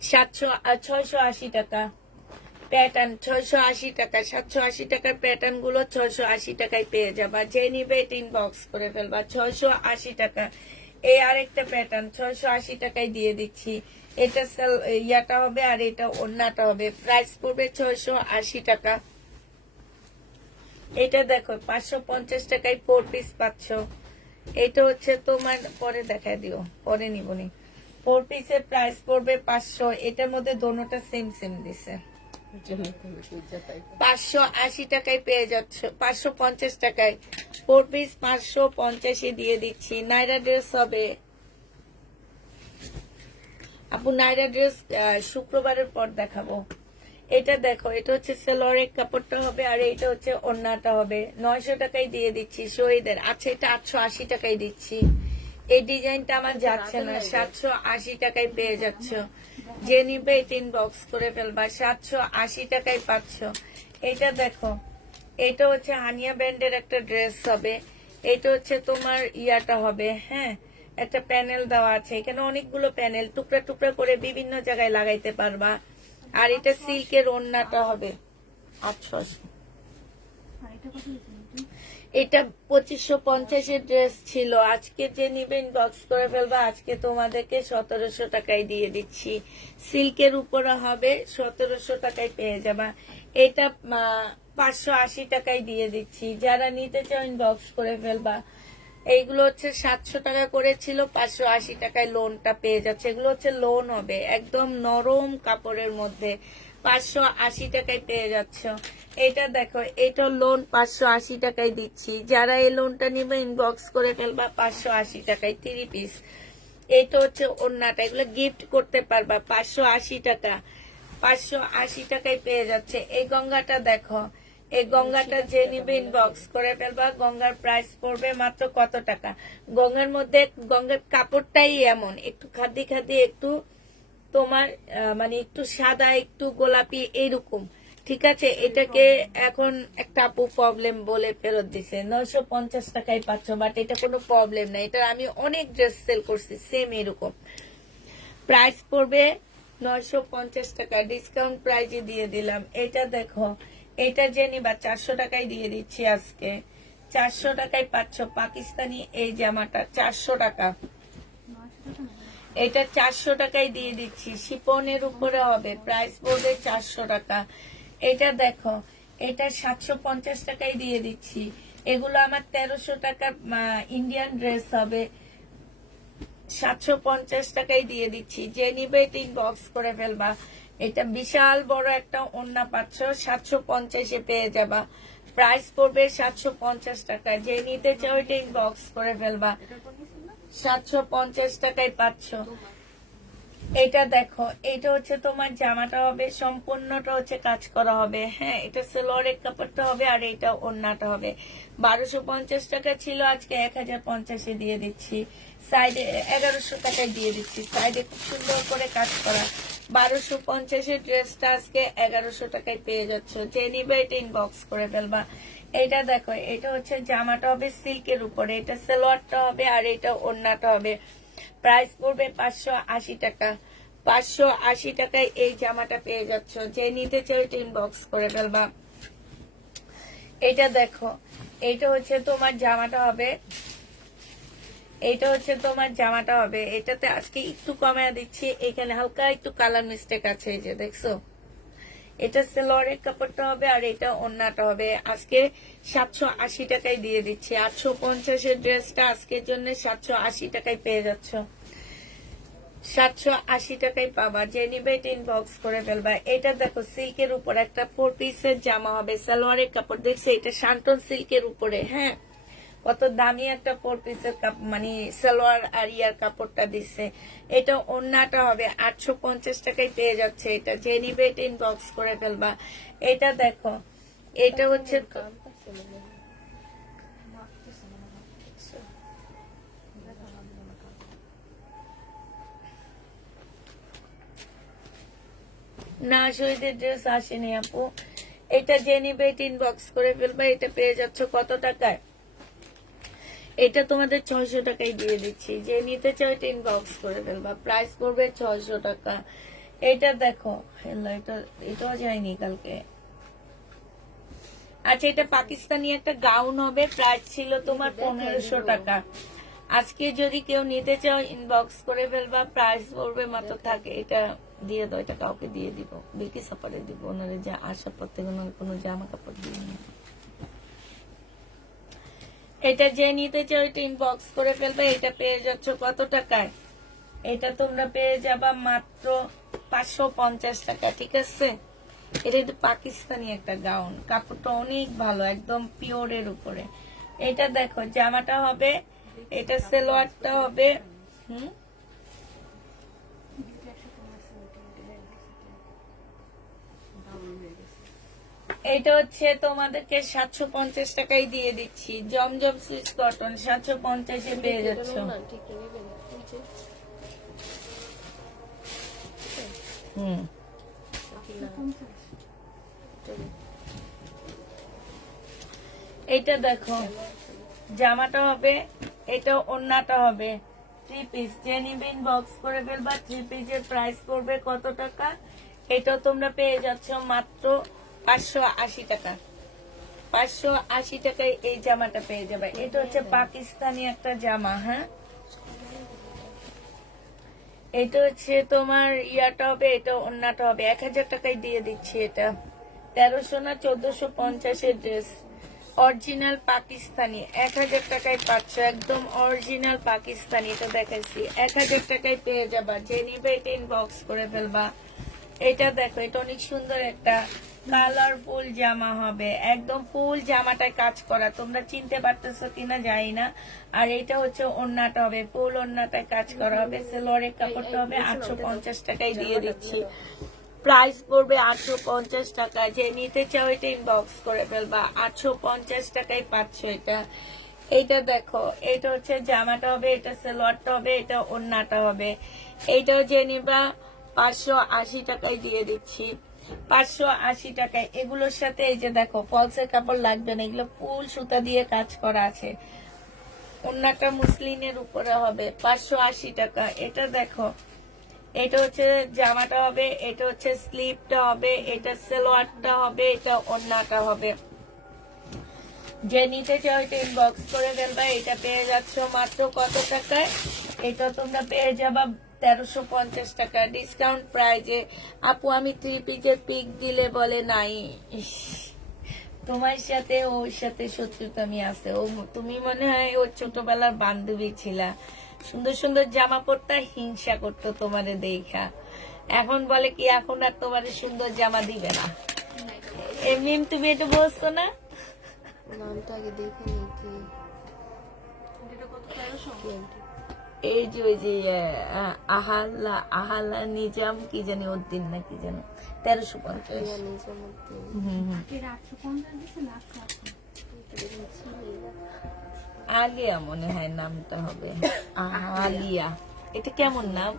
680 টাকা প্যাটার্ন, 680 টাকা। 780 টাকার প্যাটার্ন গুলো 680 টাকায় পেয়ে যাবা। যে নিবে এটা ইনবক্স করে ফেলবা। 680 টাকা। এই আরেকটা প্যাটার্ন 680 টাকায় দিয়ে দিচ্ছি। এটা ইয়াটা হবে, আর এটা ওড়নাটা হবে। প্রাইস পড়বে 680 টাকা। এটা দেখো 550 টাকায় 4 পিস পাচ্ছ। এটা হচ্ছে তোমার, পরে দেখা দিও, পরে নিবনি। 4 পিসের প্রাইস পড়বে 500। এটার মধ্যে দোনোটা সেম সেম দিছে। 580 টাকায় পেয়ে যাচ্ছ, 550 টাকায় 4 পিস 550-এ দিয়ে দিচ্ছি। নাইরা ড্রেস হবে আপু, নাইরা ড্রেস শুক্রবারের পর দেখাবো। এটা দেখো, এটা হচ্ছে সেলোয়ারের কাপড়টা হবে, আর এটা হচ্ছে ওড়নাটা হবে। 900 টাকায় দিয়ে দিচ্ছি শহীদের। আচ্ছা, এটা 880 টাকায় দিচ্ছি। এই ডিজাইনটা আমার যাচ্ছে না, 780 টাকায় পেয়ে যাচ্ছ। যে নিবে এটা ইনবক্স করে ফেলবা। 780 টাকায় পাচ্ছ। এটা দেখো, এটা হচ্ছে হানিয়া ব্র্যান্ডের একটা ড্রেস হবে। এটা হচ্ছে তোমার ইয়াটা হবে, হ্যাঁ, একটা প্যানেল দেওয়া আছে, এখানে অনেকগুলো প্যানেল টুকরা টুকরা করে বিভিন্ন জায়গায় লাগাইতে পারবা। আর এটা সিল্কের ওড়নাটা হবে 800। এটা 2550-এর ড্রেস ছিল। আজকে যে নিবে ইনবক্স করে ফেলবা। আজকে তোমাদেরকে 1700 টাকায় দিয়ে দিচ্ছি। সিল্কের উপরে হবে, 1700 টাকায় পেয়ে যাবা। এটা 580 টাকায় দিয়ে দিচ্ছি। যারা নিতে চাও ইনবক্স করে ফেলবা। এইগুলো হচ্ছে 700 টাকা করে ছিল, 580 টাকায় লোনটা পেয়ে যাচ্ছে। এগুলো হচ্ছে লোন হবে, একদম নরম কাপড়ের মধ্যে। 580 টাকায় পেয়ে যাচ্ছ। এটা দেখো, এটা লোন 580 টাকায় দিচ্ছি। যারা এই লোনটা নিবে ইনবক্স করে ফেলবা। 580 টাকায় 3 পিস। এটা হচ্ছে ওড়নাটা, এগুলো গিফট করতে পারবা। 580 টাকা, 580 টাকায় পেয়ে যাচ্ছে। এই গঙ্গাটা দেখো, এই গঙ্গাটা যে নিবে ইনবক্স করে ফেলবা। গঙ্গার প্রাইস পড়বে মাত্র কত টাকা? গঙ্গার মধ্যে, গঙ্গার কাপড়টাই এমন, একটু খাদি খাদি, একটু তোমার মানে একটু সাদা, একটু গোলাপি এরকম, ঠিক আছে। এটাকে এখন একটা আপু প্রবলেম বলে ফেরত দিছে। 950 টাকায় পাচ্ছ, বাট এটা কোনো প্রবলেম না। এটা আমি অনেক ড্রেস সেল করছি সেম এরকম। প্রাইস পড়বে 950 টাকা, ডিসকাউন্ট প্রাইজে দিয়ে দিলাম। এটা দেখো, এটা যে নিবা 400 টাকায় দিয়ে দিচ্ছি আজকে। 400 টাকায় পাচ্ছ পাকিস্তানি এই জামাটা, 400 টাকা। এটা 400 টাকায় দিয়ে দিচ্ছি। শিপনের উপরে হবে, প্রাইস পড়বে 400 টাকা। এটা দেখো, এটা 750 টাকায় দিয়ে দিচ্ছি। এগুলো আমার 1300 টাকার ইন্ডিয়ান ড্রেস হবে, 750 টাকায় দিয়ে দিচ্ছি। যে নিবে এটা ইনবক্স করে ফেলবা। এটা বিশাল বড় একটা ওড়না পাচ্ছ, 750-এ পেয়ে যাবা। প্রাইস পড়বে 750 টাকা। যে নিতে চাও এটা ইনবক্স করে ফেলবা। 750 টাকায় পাচ্ছ। এটা দেখো, এটা হচ্ছে তোমার জামাটা হবে, সম্পূর্ণটা হচ্ছে কাজ করা হবে, হ্যাঁ। এটা সেলোয়ারের কাপড়টা হবে, আর এটা ওড়নাটা হবে। 1250 টাকা ছিল, আজকে 1050-এ দিয়ে দিচ্ছি। সাইডে 1100 টাকায় দিয়ে দিচ্ছি। সাইডে খুব সুন্দর করে কাজ করা। 1250-এর ড্রেসটা আজকে 1100 টাকায় পেয়ে যাচ্ছ। যে নিবে এটা ইনবক্স করে ফেলবা। এটা দেখো, এটা হচ্ছে জামাটা হবে সিল্কের উপরে, এটা সেলোয়ারটা হবে, আর এটা ওড়নাটা হবে। প্রাইস পড়বে 580 টাকা। 580 টাকায় এই জামাটা পেয়ে যাচ্ছ। যে নিতে চাও এটা ইনবক্স করে ফেলবা। এটা দেখো, এটা হচ্ছে তোমার জামাটা হবে, এটাতে আজকে একটু কমে দিচ্ছি। এখানে হালকা একটু কালার মিস্টেক আছে, এই যে দেখছো। এটা সেলোয়ারের কাপড়টা হবে আর এটা ওন্নাটা হবে। আজকে 780 টাকায় দিয়ে দিচ্ছি। 850-এর ড্রেসটা আজকের জন্য 780 টাকায় পেয়ে যাচ্ছ। 780 টাকায় পাবা। যে নিবে এটা ইনবক্স করে ফেলবা। এটা দেখো সিল্কের উপর একটা 4 পিসের জামা হবে, সালোয়ারের কাপড় দেখছে, এটা শান্তন সিল্কের উপরে। হ্যাঁ, কত দামি একটা 4 পিসের মানে সালোয়ার আর ইয়ার কাপড়টা দিচ্ছে। এটা ওন্নাটা হবে 850 টাকায় পেয়ে যাচ্ছে। এটা যে নিবে এটা ইনবক্স করে ফেলবা। এটা দেখো, এটা হচ্ছে না, শহীদের ড্রেস আসেনি আপু। এটা যে নিবে এটা ইনবক্স করে ফেলবা। এটা পেয়ে যাচ্ছ কত টাকায়? এটা তোমাদের 600 টাকায় দিয়ে দিচ্ছি। যে নিতে চাও এটা ইনবক্স করে ফেলবা। প্রাইস পড়বে 600 টাকা। এটা দেখো, এটাও যায়নি কালকে। আচ্ছা, এটা পাকিস্তানি একটা গাউন হবে, প্রাইস ছিল তোমার 1500 টাকা। আজকে যদি কেউ নিতে চাও ইনবক্স করে ফেলবা। প্রাইস পড়বে মাত্র, থাকে এটা দিয়ে দাও, এটা কাউকে দিয়ে দিব, বিকি সাপারে দিব, ওনারা যা আসার পর থেকে ওনার কোনো জামা কাপড় দিয়ে নি। এটা যে নিতে চাও এটা ইনবক্স করে ফেলবে। এটা পেয়ে যাচ্ছ কত টাকায়? এটা তোমরা পেয়ে যাবা মাত্র 550 টাকা। ঠিক আছে, এটা কিন্তু পাকিস্তানি একটা গাউন, কাপড়টা অনেক ভালো, একদম পিওরের উপরে। এটা দেখো জামাটা হবে, এটা সালোয়ারটা হবে। এটা হচ্ছে তোমাদেরকে 750 টাকায় দিয়ে দিচ্ছি। জমজম সুইস কটন 750-এ পেয়ে যাচ্ছ। এটা দেখো জামাটা হবে, এটা ওন্নাটা হবে 3 পিস। যে নিবে ইনবক্স করে ফেলবা। 3 পিসের প্রাইস পড়বে কত টাকা? এটা তোমরা পেয়ে যাচ্ছ মাত্র 580 টাকা। 580 টাকায় এই জামাটা পেয়ে যাবে। এটা হচ্ছে পাকিস্তানি একটা জামা। হ্যাঁ, এটা হচ্ছে তোমার ইয়াটা হবে, এটা ওন্নাটা হবে। 1000 টাকায় দিয়ে দিচ্ছি। এটা 1300 না 1450-এর ড্রেস, অরিজিনাল পাকিস্তানি। 1000 টাকায় পাচ্ছ, একদম অরিজিনাল পাকিস্তানি। এটা দেখাচ্ছি, 1000 টাকায় পেয়ে যাবা। যে নিবে এটা ইনবক্স করে ফেলবা। এটা দেখো, এটা অনেক সুন্দর একটা কালারফুল জামা হবে, একদম ফুল জামাটায় কাজ করা। তোমরা চিনতে পারতেছো কিনা জানি না। আর এটা হচ্ছে ওন্নাটা হবে, ফুল ওন্নাটায় কাজ করা হবে। সেলোয়ারের কাপড়টা হবে 850 টাকায় দিয়ে দিচ্ছি। প্রাইস পড়বে 850 টাকা। যে নিতে চাও এটা ইনবক্স করে ফেলবা। 850 টাকায় পাচ্ছ এটা। এইটা দেখো, এটা হচ্ছে জামাটা হবে, এটা সালোয়ারটা হবে, এটা ওন্নাটা হবে। এইটাও যে নিবা 580 টাকায় দিয়ে দিচ্ছি। 580 টাকায়। এগুলোর সাথে এই যে দেখো ফলসের কাপড় লাগবে না, এগুলো ফুল সুতা দিয়ে কাজ করা আছে। ওন্নাটা মুসলিনের উপরে হবে 580 টাকা। এটা দেখো, এটা হচ্ছে জামাটা হবে, এটা হচ্ছে স্লিভটা হবে, এটা সালোয়ারটা হবে, এটা ওন্নাটা হবে। যে নিতে চাও এটা ইনবক্স করে ফেলবা। এটা পেয়ে যাচ্ছ মাত্র কত টাকায়? এটা তোমরা পেয়ে যাবা 1350 টাকা ডিসকাউন্ট প্রাইজে। আপু আমি 3 পিসের পিক দিলে বলে নাই। তোমার সাথে ওর সাথে শত্রুতামি আছে। ও তুমি মনে হয় ওর ছোটবেলার বান্ধবী ছিলা। সুন্দর সুন্দর জামা পরতা, হিংসা করতো তোমারে দেখা। এখন বলে কি এখন আর তোমারে সুন্দর জামা দিবে না। এমনি তুমি এটা বলছো না? নামটা আগে দেখে নিই কি। এই যে ওই যে আহালা নিজাম কি জানি উদ্দিন না কি জানো, 1350। আলিয়া মনে হয় নামটা হবে, আলিয়া। এটা কেমন নাম?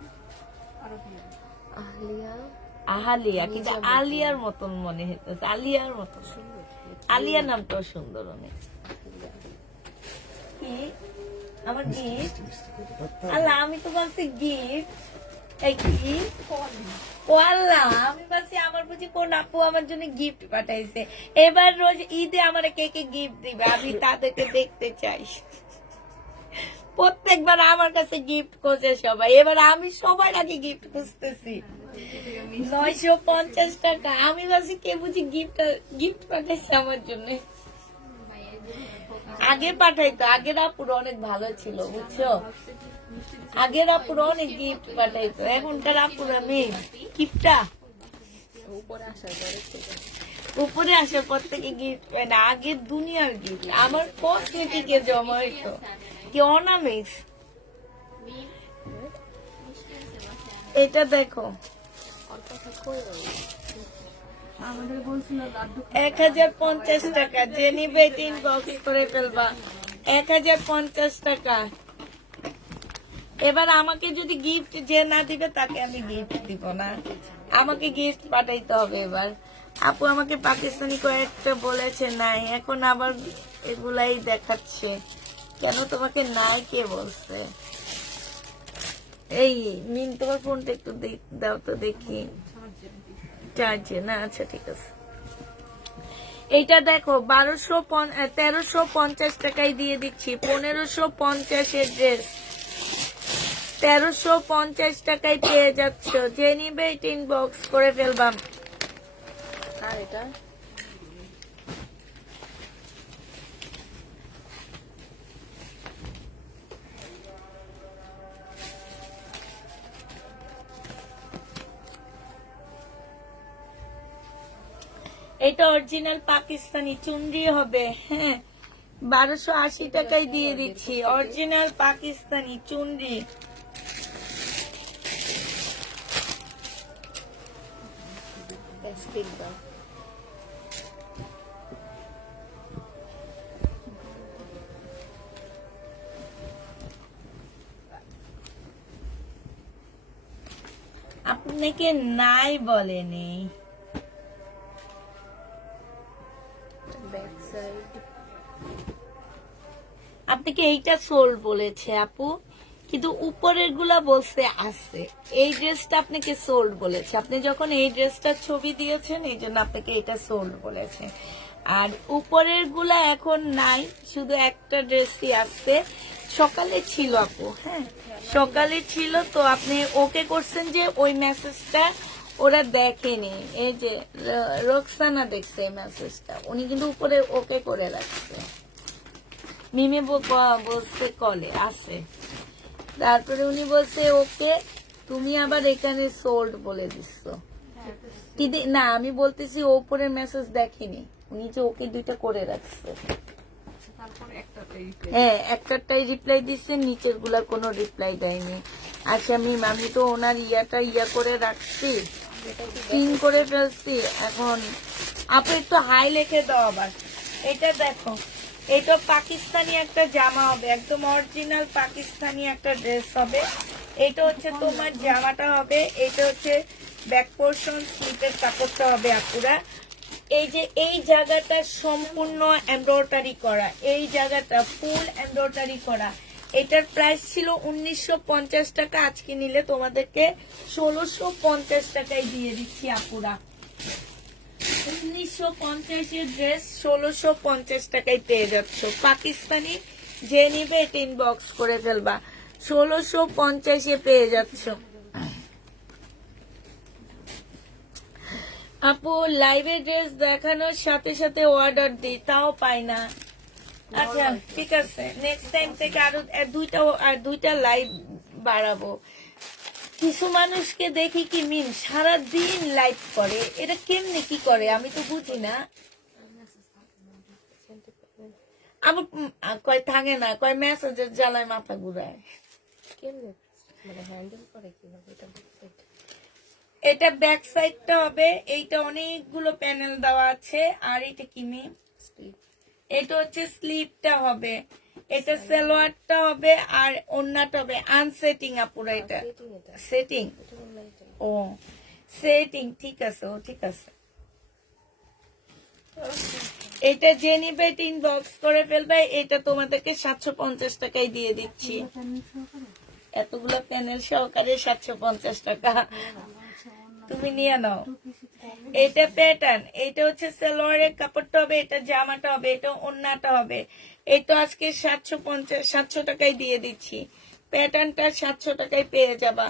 আহালিয়া, কিন্তু আলিয়ার মতন মনে হইতেছে, আলিয়ার মতন। আলিয়া নামটাও সুন্দর অনেক। কি আমার গিফট? আল্লাহ, আমি তো বলছি গিফট। এই কি ওয়াল্লা, আমি ভাবছি আমার বুঝি কোন আপু আমার জন্য গিফট পাঠাইছে। এবার রোজ ঈদে আমার কে কে গিফট দিবে, আমি তাদেরকে দেখতে চাই। প্রত্যেকবার আমার কাছে গিফট খোঁজে সবাই, এবার আমি সবার আগে গিফট খুঁজতেছি। 950 টাকা, আমি ভাবছি কে বুঝি গিফট পাঠাইছে আমার জন্য। আগে পাঠাইতো, আগের আপুর অনেক ভালো ছিল বুঝছো, আগের আপুর অনেক গিফট পাঠাইতো, এখনকার আপুর আমি গিফটটা উপরে আসার পর থেকে গিফট পাই না। আগের দুনিয়ার গিফট আমার কসমেটিকে জমা হইতো, কি অর্নামেন্টস। এটা দেখো 1050 টাকা, যে নিবে ইনবক্স করে ফেলবা। 1050 টাকা। এবার আমাকে যদি গিফট যে না দিবে তাকে আমি গিফট দিব না, আমাকে গিফট পাঠাইতে হবে। এবার আপু আমাকে পাকিস্তানি কয়েকটা বলেছে নাই, এখন আবার এগুলাই দেখাচ্ছে। কেন তোমাকে নাই কে বলছে? এই মিন, তোমার ফোনটা একটু দাও তো দেখি, চার্জে না? আচ্ছা ঠিক আছে। এইটা দেখো 1350 টাকায় দিয়ে দিচ্ছি। 1550 এর ড্রেস 1350 টাকায় পেয়ে যাচ্ছ, যে নিবে ইনবক্স করে ফেলবাম। আর এটা এটা অরিজিনাল পাকিস্তানি চুনরি হবে। হ্যাঁ, 1280 টাকায় দিয়ে দিচ্ছি, অরিজিনাল পাকিস্তানি চুনরি। প্যাসকেট দাও। আপনাকে নাই বলেনি, ব্যাক সাইড আপনাকে এইটা সোল্ড বলেছে আপু, কিন্তু উপরের গুলা বলছে আছে। এই ড্রেসটা আপনাকে সোল্ড বলেছে, আপনি যখন এই ড্রেসটার ছবি দিয়েছেন এই জন্য আপনাকে এটা সোল্ড বলেছে। আর উপরের গুলা এখন নাই, শুধু একটা ড্রেসই আসছে। সকালে ছিল আপু, হ্যাঁ সকালে ছিল, তো আপনি ওকে করছেন যে ওই মেসেজটা ওরা দেখেনি। এই যে রোকসানা দেখছে এই মেসেজটা, উনি কিন্তু উপরে ওকে করে রাখছে। মিমে বলছে কলে আছে, তারপরে উনি বলছে ওকে, তুমি আবার এখানে সোল্ড বলে দিচ্ছ। কিন্তু না, আমি বলতেছি ওপরের মেসেজ দেখেনি, উনি যে ওকে দুইটা করে রাখছে। হ্যাঁ, একটাই রিপ্লাই দিচ্ছে, নিচের গুলা কোনো রিপ্লাই দেয়নি। আচ্ছা মিম, আমি তো ওনার ইয়া করে রাখছি, সিন করে ফেলছি। এখন আপনি একটু হাই লিখে দাও আবার। এটা দেখো, এটা পাকিস্তানি একটা জামা হবে, একদম অরিজিনাল পাকিস্তানি একটা ড্রেস হবে। এটা হচ্ছে তোমার জামাটা হবে, এটা হচ্ছে ব্যাক পোর্শন, স্লিপের কাপড়টা হবে আপুরা। এই যে এই জায়গাটা সম্পূর্ণ এমব্রয়ডারি করা, এই জায়গাটা ফুল এমব্রয়ডারি করা। এটার প্রাইস ছিল 1950 টাকা, আজকে নিলে তোমাদেরকে 1650 টাকায় দিয়ে দিচ্ছি আপুরা। 1950 এর ড্রেস 1650 টাকায় পেয়ে যাচ্ছ, পাকিস্তানি। যে নিবে এটা ইনবক্স করে ফেলবা, 1650 পেয়ে যাচ্ছ। আপু লাইভে ড্রেস দেখানোর সাথে সাথে অর্ডার দিই, তাও পাই না। আচ্ছা ঠিক আছে, নেক্সট টাইম থেকে আরো দুইটা লাইভ বাড়াবো। কিছু মানুষকে দেখি কি মিন সারাদিন লাইভ করে, এটা কেমনে কি করে আমি তো বুঝি না। আমার কয় থাকে না, কয় মেসেজের জ্বালায় মাথা ঘুরায়। কেমনে মানে হ্যান্ডেল করে কিভাবে এটা বুঝতে? এটা ব্যাক সাইডটা হবে, এইটা অনেকগুলো প্যানেল দেওয়া আছে। আর এটা কি মিম, এটা হচ্ছে স্লিপটা হবে, এটা সালোয়ারটা হবে, আর ওন্নাটা হবে আনসেটিং আপুরা। এটা সেটিং, ও সেটিং, ঠিক আছে, ও ঠিক আছে। এটা যে নিবে ইনবক্স করে ফেলবে, এটা তোমাদেরকে 750 টাকায় দিয়ে দিচ্ছি। এতগুলো প্যানেল সহকারে 750 টাকা। তুমি নিয়ে নাও। এটা প্যাটার্ন, এটা হচ্ছে সালোয়ারের কাপড়টা হবে, এটা জামাটা হবে, এটা ওড়নাটা হবে। এটা আজকে 750 টাকায় দিয়ে দিচ্ছি। প্যাটার্নটা 700 টাকায় পেয়ে যাবা।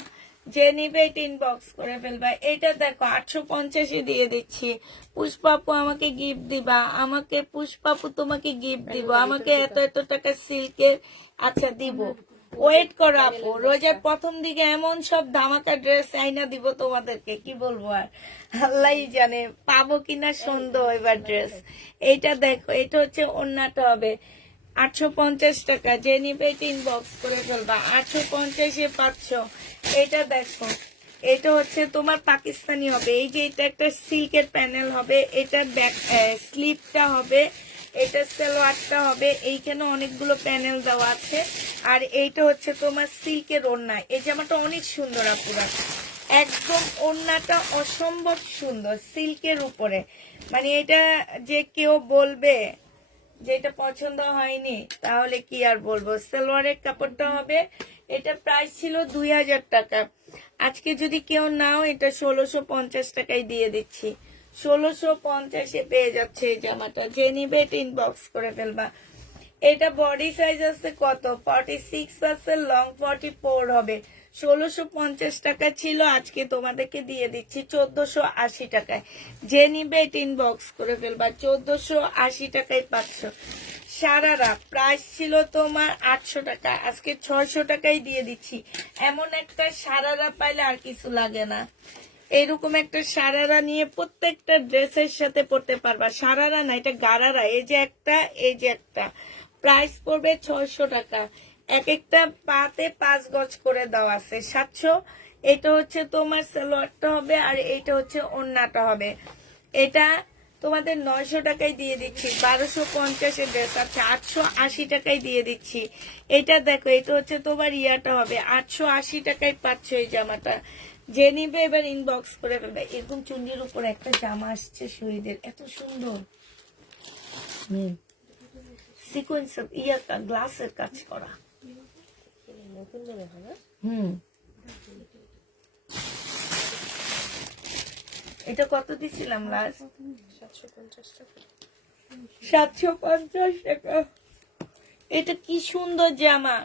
যে নিবে এটা ইনবক্স করে ফেলবা। এটা দেখো 850 দিয়ে দিচ্ছি। পুষ্পাপু আমাকে গিফট দিবা, আমাকে পুষ্পাপু তোমাকে গিফট দিব, আমাকে এত এত টাকা সিল্কের। আচ্ছা দিব, ওয়েট করো আপু। রোজার প্রথম দিকে এমন সব ধামাকা ড্রেস আইনা দিব তোমাদেরকে, কি বলবো আর, আল্লাহই জানে পাবো কিনা সন্দেহ এবার ড্রেস। এইটা দেখো, এটা হচ্ছে ওড়নাটা হবে 850 টাকা। যে নিবে এটা ইনবক্স করে ফেলবা। 850-এ 500। এটা দেখো, এটা হচ্ছে তোমার পাকিস্তানি হবে। এই যে এটা একটা সিল্কের প্যানেল হবে, এটা ব্যাক স্লিপটা হবে, এটা সালোয়ারটা হবে। এইখানে অনেকগুলো প্যানেল দেওয়া আছে। আর এইটা হচ্ছে তোমার সিল্কের ওড়না। এই জামাটা অনেক সুন্দর আপুরা, একদম ওড়নাটা অসম্ভব সুন্দর সিল্কের উপরে। মানে এটা যে কেউ বলবে যেটা পছন্দ হয়নি তাহলে কি আর বলবো। সালোয়ারের কাপড়টা হবে, এটা প্রাইস ছিল 2000 টাকা। আজকে যদি কেউ নাও, এটা 1650 টাকায় দিয়ে দিচ্ছি। 1650-এ পেয়ে যাচ্ছে এই জামাটা। যে নিবে এটা ইনবক্স করে ফেলবা। এটা বডি সাইজ আছে কত, 46 আছে, লং 44 হবে। 1650 টাকা ছিল, আজকে তোমাদেরকে দিয়ে দিচ্ছি 1480 টাকায়। যে নিবে এটা ইনবক্স করে ফেলবা। 1480 টাকায় 500। সারারা প্রাইস ছিল তোমার 800 টাকা, আজকে 600 টাকায় দিয়ে দিচ্ছি। এমন একটা সারারা পাইলে আর কিছু লাগে না। এরকম একটা সারারা নিয়ে প্রত্যেকটা ড্রেসের সাথে পরতে পারবা। সারারা না, এটা গারারা। এই যে একটা, এই যে একটা। প্রাইস পড়বে 600 টাকা। এক একটা পাতে 5 গজ করে দেওয়া আছে, 700। এটা হচ্ছে তোমার সালোয়ারটা হবে, আর এইটা হচ্ছে ওড়নাটা হবে। এটা তোমাদের 900 টাকায় দিয়ে দিচ্ছি। 1250-এর ড্রেস আছে, 880 টাকায় দিয়ে দিচ্ছি। এটা দেখো, এটা হচ্ছে তোমার ইয়াটা হবে, 880 টাকায় পাচ্ছ এই জামাটা। যে নিবে এবার ইনবক্স করে ফেলবে। এরকম চুন্ডির উপর একটা জামা আসছে শহীদের, এত সুন্দর। সিকোয়েন্স ইয়াটা গ্লাসের কাজ করা। নতুন মনে হয় না? এটা কত দিছিলাম লাস্ট? 750 টাকা। 750 টাকা। এটা কি সুন্দর জামা।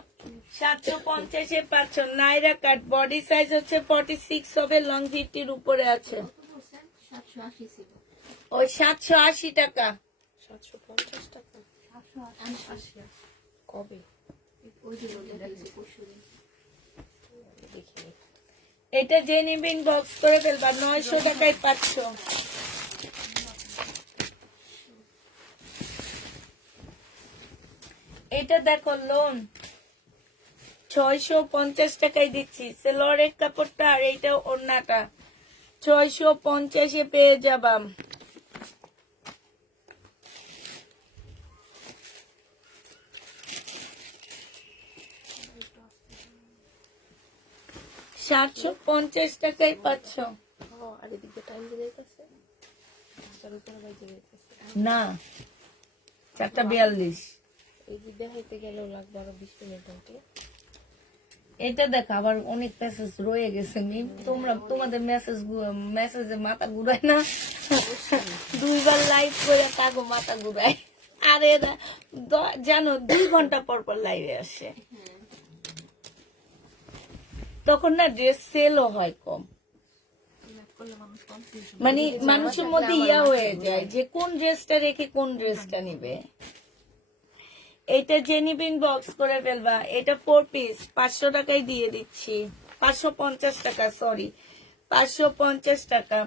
750-এ 500। নাইরা কাট, বডি সাইজ হচ্ছে 46 হবে, লং 50-র উপরে আছে। ওই 780 টাকা। 750 টাকা কবে দেখিনি। এটা যে নিবেন বক্স করে ফেলবা। 900 টাকায় 500। এটা দেখো লোন 650 টাকায় দিচ্ছি। সেলোয়ারের কাপড়টা আর এইটা ওড়নাটা 650-এ পেয়ে যাবা। $750 টাকায় 500। আর এদিকে টাইম দিয়ে যাইতেছে, 4টার উপরে বাজে যাইতেছে। না, 4:42। এই যে দেখাইতে গেলেও লাগবে আরো 20 মিনিট মতো। এটা দেখো আবার অনেক মেসেজ রয়ে গেছে। তোমরা তোমাদের মেসেজে মাথা ঘুরায় না? 2বার লাইভ করে তাগো মাথা ঘুরায়। আর এরা জানো 2 ঘন্টা পর পর লাইভে আসে, তখন না ড্রেস সেলও হয় কম। মানে মানুষের মধ্যে ইয়া হয়ে যায় যে কোন ড্রেসটা রেখে কোন ড্রেসটা নিবে। এটা যে নিবেন বক্স করে ফেলবা। এটা 4 পিস 500 টাকায় দিয়ে দিচ্ছি। 550 টাকা, সরি 550 টাকা।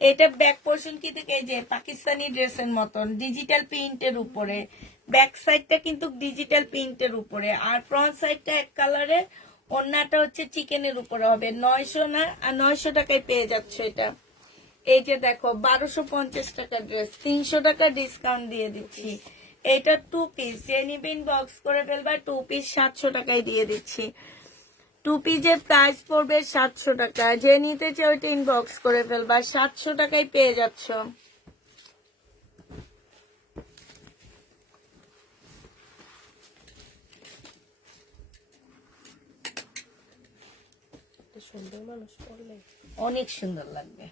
এটা ব্যাক পোর্শন কি থেকে যে পাকিস্তানি ড্রেসের মতন ডিজিটাল প্রিন্টের উপরে। ব্যাক সাইডটা কিন্তু ডিজিটাল প্রিন্টের উপরে, আর ফ্রন্ট সাইডটা এক কালারে। ওড়নাটা হচ্ছে চিকেনের উপরে হবে। 900 না, আর 900 টাকায় পেয়ে যাচ্ছে এটা। এই যে দেখো 1250 টাকা ড্রেস, 300 টাকা ডিসকাউন্ট দিয়ে দিচ্ছি। এটা 2 পিস, যে নিবেন বক্স করে ফেলবা। 2 পিস 700 টাকায় দিয়ে দিচ্ছি। 2 পিসের প্রাইস পড়বে 700 টাকা। যে নিতে চাও ওইটা ইনবক্স করে ফেলবা। 700 টাকায় পেয়ে যাচ্ছ। সুন্দর মানুষ পড়লে অনেক সুন্দর লাগবে।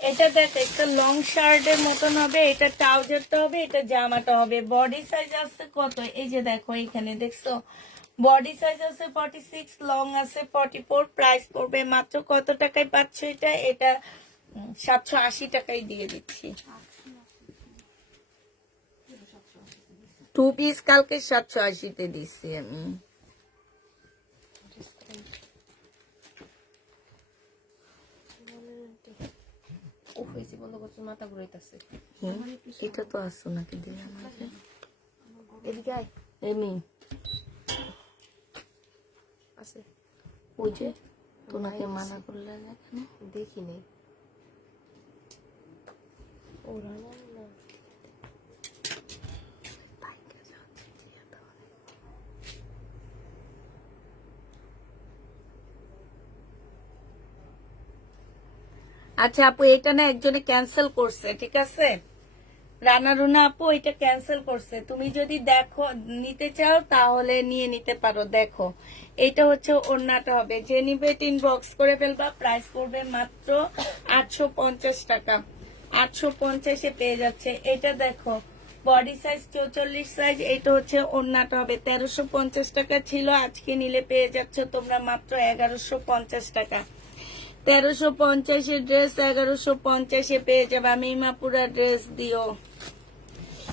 এটা দেখ একটা লং শার্টের মতন হবে, এটা ট্রাউজারটা হবে, এটা জামাটা হবে। বডি সাইজ আছে কত, এই যে দেখো এখানে দেখছো বডি সাইজ আছে 46, লং আছে 44। প্রাইস পড়বে মাত্র কত টাকায় পাচ্ছ এটা? এটা 780 টাকায় দিয়ে দিচ্ছি। 2 পিস কালকে 780 তে দিচ্ছি আমি। ও হয়েছে বন্ধ করছে, মাথা ঘুরাইতেছে। এটা তো আসছো নাকি দিলে আমাকে? এদিকে আয়। এমনি আছে ওই যে তোমাকে মানা করলে না কেন? দেখি নেই। ওরা না না আচ্ছা আপু, এটা না একজনে ক্যান্সেল করছে, ঠিক আছে? রানা রুনা আপু এটা ক্যান্সেল করছে। তুমি যদি দেখো নিতে চাও তাহলে নিয়ে নিতে পারো। দেখো এটা হচ্ছে ওড়নাটা হবে, যে নিবে ইনবক্স করে ফেলবা। প্রাইস পড়বে মাত্র 850 টাকা। 850-এ পেয়ে যাচ্ছে। এটা দেখো বডি সাইজ 44 সাইজ, এটা হচ্ছে ওড়নাটা হবে। 1350 টাকা ছিল, আজকে নিলে পেয়ে যাচ্ছ তোমরা মাত্র 1150 টাকা। 1350-এর ড্রেস 1150-এ পেয়ে যাবে। আমি মাপুরা ড্রেস দিও।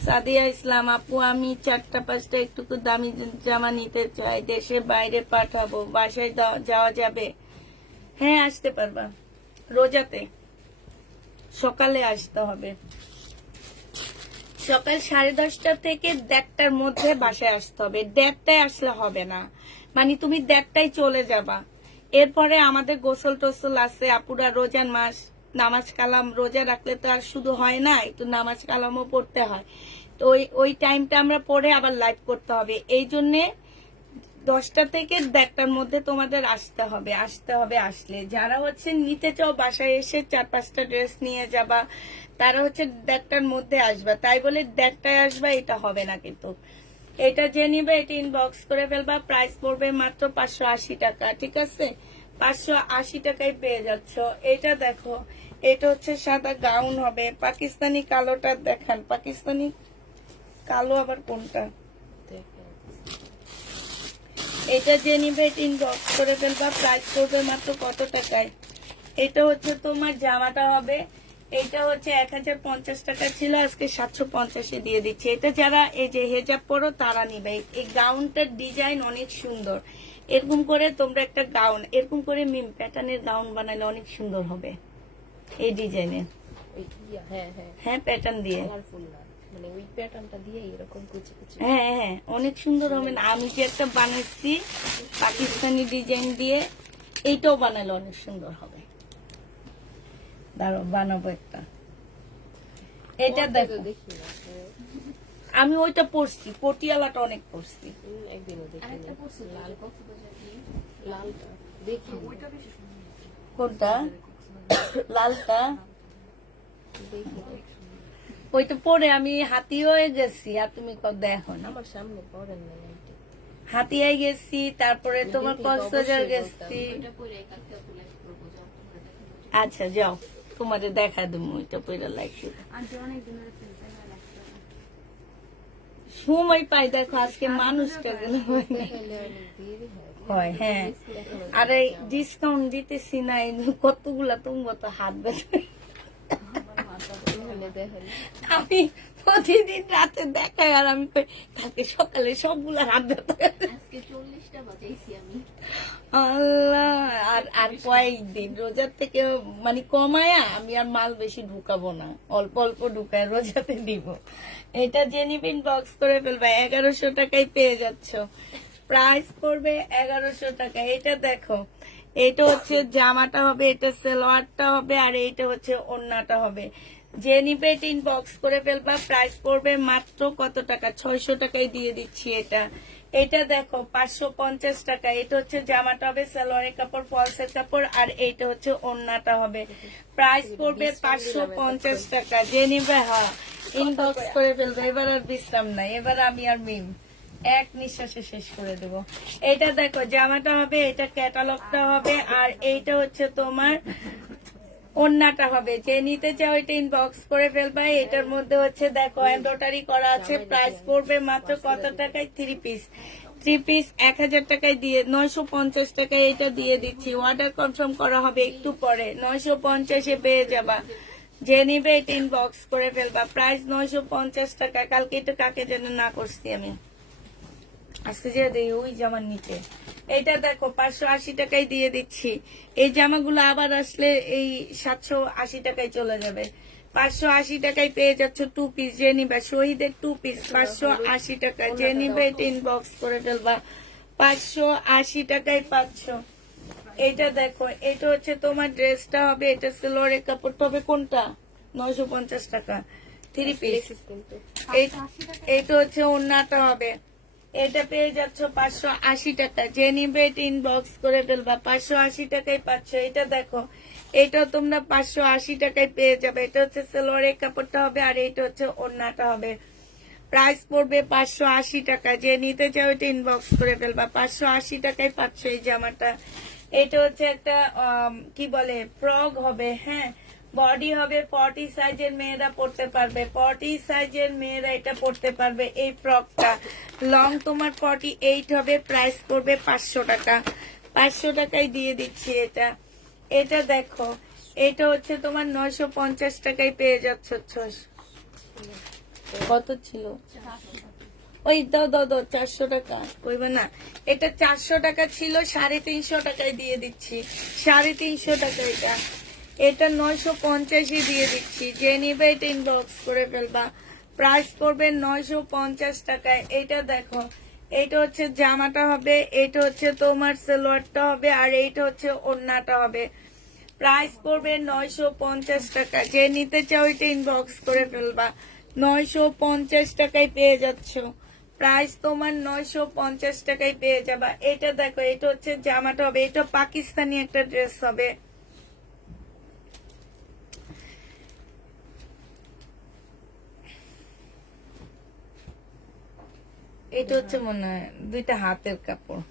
সাদিয়া ইসলাম আপু, আমি 4টা-5টা একটু দামি জামা নিতে চাই, দেশে বাইরে পাঠাবো, বাসায় যাওয়া যাবে? হ্যাঁ আসতে পারবা, রোজাতে সকালে আসতে হবে। সকাল 10:30 থেকে 1:30টার মধ্যে বাসায় আসতে হবে। 1:30টায় আসলে হবে না, মানে তুমি 1:30টায় চলে যাবা। এরপরে আমাদের গোসল টোসল আছে আপুরা, রোজার মাস, নামাজ কালাম রোজা রাখলে তো আর শুধু হয় না, একটু নামাজ কালামও পড়তে হয়। তো ওই টাইমটা আমরা পড়ে আবার লাইভ করতে হবে। এই জন্যে 10টা থেকে 1:30টার মধ্যে তোমাদের আসতে হবে। আসলে যারা হচ্ছে নিতে চাও বাসায় এসে 4-5টা ড্রেস নিয়ে যাবা, তারা হচ্ছে 1:30টার মধ্যে আসবা। তাই বলে 1:30টায় আসবা এটা হবে না কিন্তু। এটা যে নিবে এটা ইনবক্স করে ফেলবা। প্রাইস পড়বে মাত্র 580 টাকা, ঠিক আছে? 580 টাকায় পেয়ে যাচ্ছ। এটা দেখো এটা হচ্ছে সাদা গাউন হবে, পাকিস্তানি কালোটা দেখান। পাকিস্তানি কালো আবার কোনটা? দেখে এটা যে নিবে এটা ইনবক্স করে ফেলবা। প্রাইস পড়বে মাত্র কত টাকায়? এটা হচ্ছে তোমার জামাটা হবে, এটা হচ্ছে 1050 টাকা ছিল, আজকে 750-এ দিয়ে দিচ্ছে। এটা যারা এই যে হেজাব পরো তারা নিবে। এই গাউনটার ডিজাইন অনেক সুন্দর। এরকম করে তোমরা একটা গাউন, এরকম করে মিম প্যাটার্নের গাউন বানালে অনেক সুন্দর হবে এই ডিজাইনের। ওই হ্যাঁ হ্যাঁ হ্যাঁ প্যাটার্ন দিয়ে, কালারফুল না, মানে ওই প্যাটার্নটা দিয়ে এরকম কুচি কুচি। হ্যাঁ হ্যাঁ অনেক সুন্দর হবে না? আমি যে একটা বানাচ্ছি পাকিস্তানি ডিজাইন দিয়ে, এইটাও বানালে অনেক সুন্দর হবে। দাঁড়াও বানাবো একটা। এটা দেখো দেখি না আমি ওইটা পরছি, পটিয়ালাটা অনেক পরছি। একদিনও দেখি লাল লালটা দেখি কোনটা? লালটা? দেখি ওইটা পরে আমি হাতি হয়ে গেছি, আর তুমি দেখো না। আমার সামনে পড়েন না আন্টি। হাতিয়ায় গেছি, তারপরে তোমার কক্সবাজার গেছি। আচ্ছা যাও, তোমাদের দেখা দেবো ওইটা পরে লাগছে। সময় পাই দেখো, আজকে মানুষটা গেলে হয় না। দেখাইলে অনেক দেরি হয়। হয় হ্যাঁ, আর এই ডিসকাউন্ট দিতেছি না, এই কতগুলা তোমার তো হাত ব্যথা। দেখাইলে দেখাইলে আমি প্রতিদিন রাতে দেখাই, আর আমি কই কালকে সকালে সবগুলা হাত ব্যথা। আজকে 40টা বাজাইছি আমি। আল্লাহ, আর কয়েকদিন রোজার থেকে মানে কমায়া আমি আর মাল বেশি ঢুকাবো না, অল্প অল্প ঢুকায় রোজাতে দিব। এটা জেনিফিন বক্স করে ফেলবা। 1100 টাকায় পেয়ে যাচ্ছ। প্রাইস পড়বে 1100 টাকা। এটা দেখো এটা হচ্ছে জামাটা হবে, এটা সালোয়ারটা হবে, আর এইটা হচ্ছে ওড়নাটা হবে। যে নিবে ইনবক্স করে ফেলবা। প্রাইস পড়বে মাত্র কত টাকা? 600 টাকায় দিয়ে দিচ্ছি এটা। এটা দেখো 550 টাকা। এটা হচ্ছে জামাটা হবে, সালোয়ারের কাপড়, ফলসের কাপড়, আর এইটা হচ্ছে ওড়নাটা হবে। প্রাইস পড়বে 550 টাকা। যে নিবে হ্যাঁ ইনবক্স করে ফেলবে। এবার আর বিশ্রাম নাই, এবার আমি আর মিম এক নিঃশ্বাসে শেষ করে দেব। এটা দেখো জামাটা হবে, এটা ক্যাটালগটা হবে, আর এইটা হচ্ছে তোমার ওন্নাটা হবে। যে নিতে চাও এটা ইনবক্স করে ফেলবা। এটার মধ্যে হচ্ছে দেখো এমব্রয়ডারি করা আছে। প্রাইস পড়বে মাত্র কত টাকায়? 3 পিস 1000 টাকায় দিয়ে 950 টাকায় এটা দিয়ে দিচ্ছি। অর্ডার কনফার্ম করা হবে একটু পরে। 950-এ পেয়ে যাবা। যে নিবে এটা ইনবক্স করে ফেলবা। প্রাইস 950 টাকা। কালকে এটা কাকে যেন না করছি আমি, আজকে যে দেই ওই জামার নিচে। এটা দেখো 580 টাকায় দিয়ে দিচ্ছি। এই জামাগুলো আবার আসলে এই 780 টাকায় চলে যাবে। 580 টাকায় পেয়ে যাচ্ছ 2 পিস। যে নিবে শহীদের 2 পিস 580 টাকা। যে নিবে এটা ইনবক্স করে ফেলবা। 580 টাকায় পাচ্ছ। এটা দেখো, এটা হচ্ছে তোমার ড্রেসটা হবে, এটা সিলোরের কাপড়টা হবে কোনটা? 950 টাকা 3 পিস। এইটা হচ্ছে ওন্নাটা হবে। এটা পেয়ে যাচ্ছ 580 টাকা। যে নিবে এটা ইনবক্স করে ফেলবা। 580 টাকায় পাচ্ছ। এটা দেখো, এটা তোমরা 580 টাকায় পেয়ে যাবে। এটা হচ্ছে সালোয়ারের কাপড়টা হবে, আর এটা হচ্ছে ওড়নাটা হবে। প্রাইস পড়বে 580 টাকা। যে নিতে চাও এটা ইনবক্স করে ফেলবা। 580 টাকায় পাচ্ছ এই জামাটা। এটা হচ্ছে একটা কি বলে ফ্রক হবে, হ্যাঁ বডি হবে 40 সাইজের মেয়েরা পড়তে পারবে। 40 সাইজের মেয়েরা এটা পড়তে পারবে এই ফ্রকটা। লং তোমার 48 হবে। প্রাইস পড়বে 500 টাকা। 500 টাকায় দিয়ে দিচ্ছি এটা। এটা দেখো, এটা হচ্ছে তোমার 950 টাকায় পেয়ে যাচ্ছ। কত ছিল? ওই দাও 400 টাকা কইবে না। এটা 400 টাকা ছিল, 350 টাকায় দিয়ে দিচ্ছি। 350 টাকা এটা। এটা 950 দিয়ে দিচ্ছি। যে নিবে এটা ইনবক্স করে ফেলবা। প্রাইস পড়বে 950 টাকায়। এটা দেখো, এইটা হচ্ছে জামাটা হবে, এটা হচ্ছে তোমার সালোয়ারটা হবে, আর এইটা হচ্ছে ওড়নাটা হবে। প্রাইস পড়বে 950 টাকা। যে নিতে চাও এটা ইনবক্স করে ফেলবা। 950 টাকায় পেয়ে যাচ্ছ। প্রাইস তোমার 950 টাকায় পেয়ে যাবা। এটা দেখো, এটা হচ্ছে জামাটা হবে, এটা পাকিস্তানি একটা ড্রেস হবে। এটা হচ্ছে মনে হয় দুইটা হাতের কাপড়।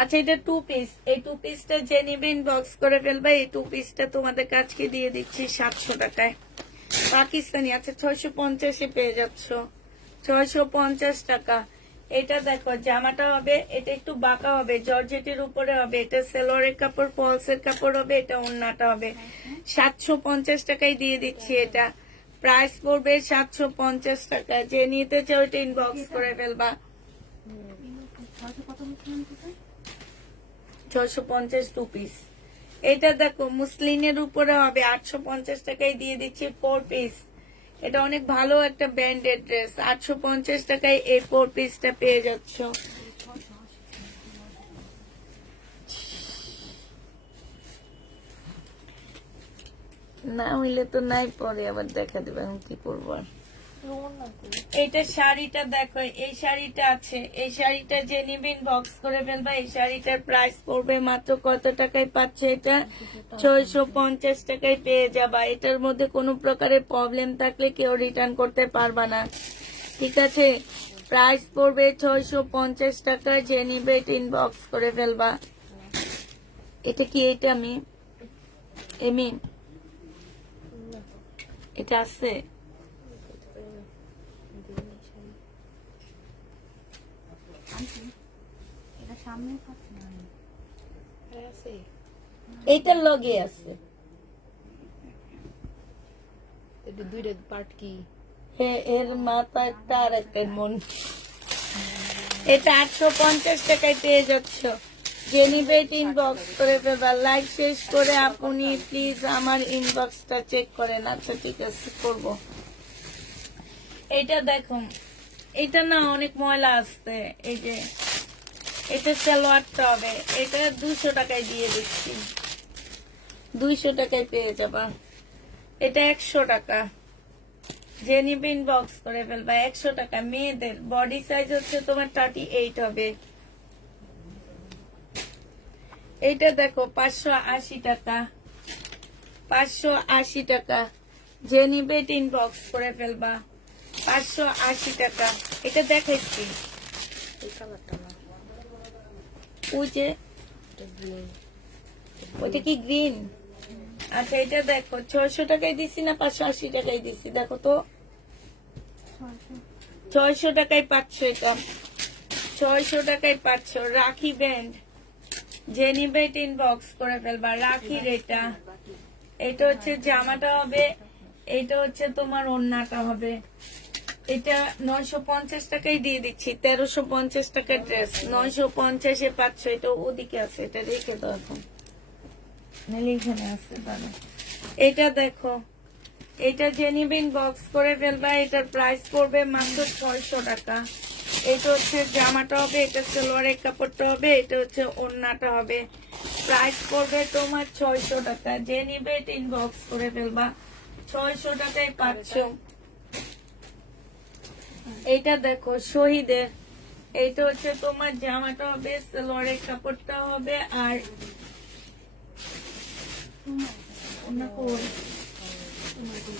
আচ্ছা, এটা 2 পিস। এই 2 পিসটা যে নিবে ইনবক্স করে ফেলবে। এই 2 পিসটা তোমাদের কাছকে দিয়ে দিচ্ছি 700 টাকায়। পাকিস্তানি। আচ্ছা, 650-এ পেয়ে যাচ্ছ। 650 টাকা। এটা দেখো জামাটা হবে, এটা একটু বাঁকা হবে, জর্জেটের উপরে হবে। এটা সালোয়ারের কাপড়, ফলসের কাপড় হবে, এটা ওড়নাটা হবে। 750 টাকায় দিয়ে দিচ্ছি এটা। প্রাইস পড়বে 750 টাকা। যে নিতে চাও এটা ইনবক্স করে ফেলবা। 650 2 পিস। এটা দেখো মুসলিনের উপরে হবে, 850 টাকায় দিয়ে দিচ্ছি 4 পিস। এটা অনেক ভালো একটা ব্র্যান্ডেড ড্রেস। 850 টাকায় এই 4 পিসটা পেয়ে যাচ্ছ। না হইলে তো নাই, পরে আবার দেখা দেবে আমি কি করবো আর। এটা শাড়িটা দেখো, এই শাড়িটা আছে। এই শাড়িটা যে নিবেন বক্স করে ফেলবা। এই শাড়িটার প্রাইস পড়বে মাত্র কত টাকায় পাচ্ছে? এটা 650 টাকায় পেয়ে যাবা। এটার মধ্যে কোনো প্রকারের প্রবলেম থাকলে কেউ রিটার্ন করতে পারবা না, ঠিক আছে? প্রাইস পড়বে 650 টাকা। যে নিবে এটা ইনবক্স করে ফেলবা। এটা কি? এটা আমি এমি এটা আছে। এইটার লগে আছে। দুইটা পার্ট কি? এর মাথা একটা আর একটা মন। এটা 850 টাকায় পেয়ে যাচ্ছ। যে নিবে ইনবক্স করে ফেলবা। লাইক শেষ করে আপনি প্লিজ আমার ইনবক্সটা চেক করেন। আচ্ছা ঠিক আছে, করব। এটা দেখুন, এটা না অনেক ময়লা আসছে। এই যে এটা সালোয়ারটা হবে, এটা 200 টাকায় দিয়ে দিচ্ছি। 200 টাকায় পেয়ে যাবা। এটা 100 টাকা। যে নিবে ইনবক্স করে ফেলবা। 100 টাকা। মেয়েদের বডি সাইজ হচ্ছে তোমার 38 হবে। এইটা দেখো 580 টাকা। 580 টাকা। যে নিবে ইনবক্স করে ফেলবা। 580 টাকা। এটা দেখাচ্ছি। এই কালারটা না, ওই যে এটা গ্রিন। ওইটা কি গ্রিন? আচ্ছা এটা দেখো 600 টাকায় দিছি না 580 টাকায় দিছি, দেখো তো। 600 টাকায় পাচ্ছ এটা। 600 টাকায় পাচ্ছ। রাখি ব্যান্ড। যে নিবে ইনবক্স করে ফেলবা। রাখির এটা। এটা হচ্ছে জামাটা হবে, এটা হচ্ছে তোমার ওড়নাটা হবে। এটা 950 টাকায় দিয়ে দিচ্ছি। 1350 টাকার ড্রেস 950-এ পাচ্ছ। এটা ওদিকে আছে, এটা রেখে দাও এখন, নাহলে এখানে আছে দাঁড়া। এটা দেখো, এটা জেনিবিন বক্স করে ফেলবা। এটার প্রাইস পড়বে মাত্র 600 টাকা। এটা হচ্ছে জামাটা হবে, এটা সালোয়ারের কাপড়টা হবে, এটা হচ্ছে ওড়নাটা হবে। প্রাইস পড়বে তোমার 600 টাকা। যে নিবে ইনবক্স করে ফেলবা। 600 টাকায় পাচ্ছ। এইটা দেখো শহীদের, এইটা হচ্ছে তোমার জামাটা হবে, সালোয়ারের কাপড়টা হবে, আর ওড়না কই?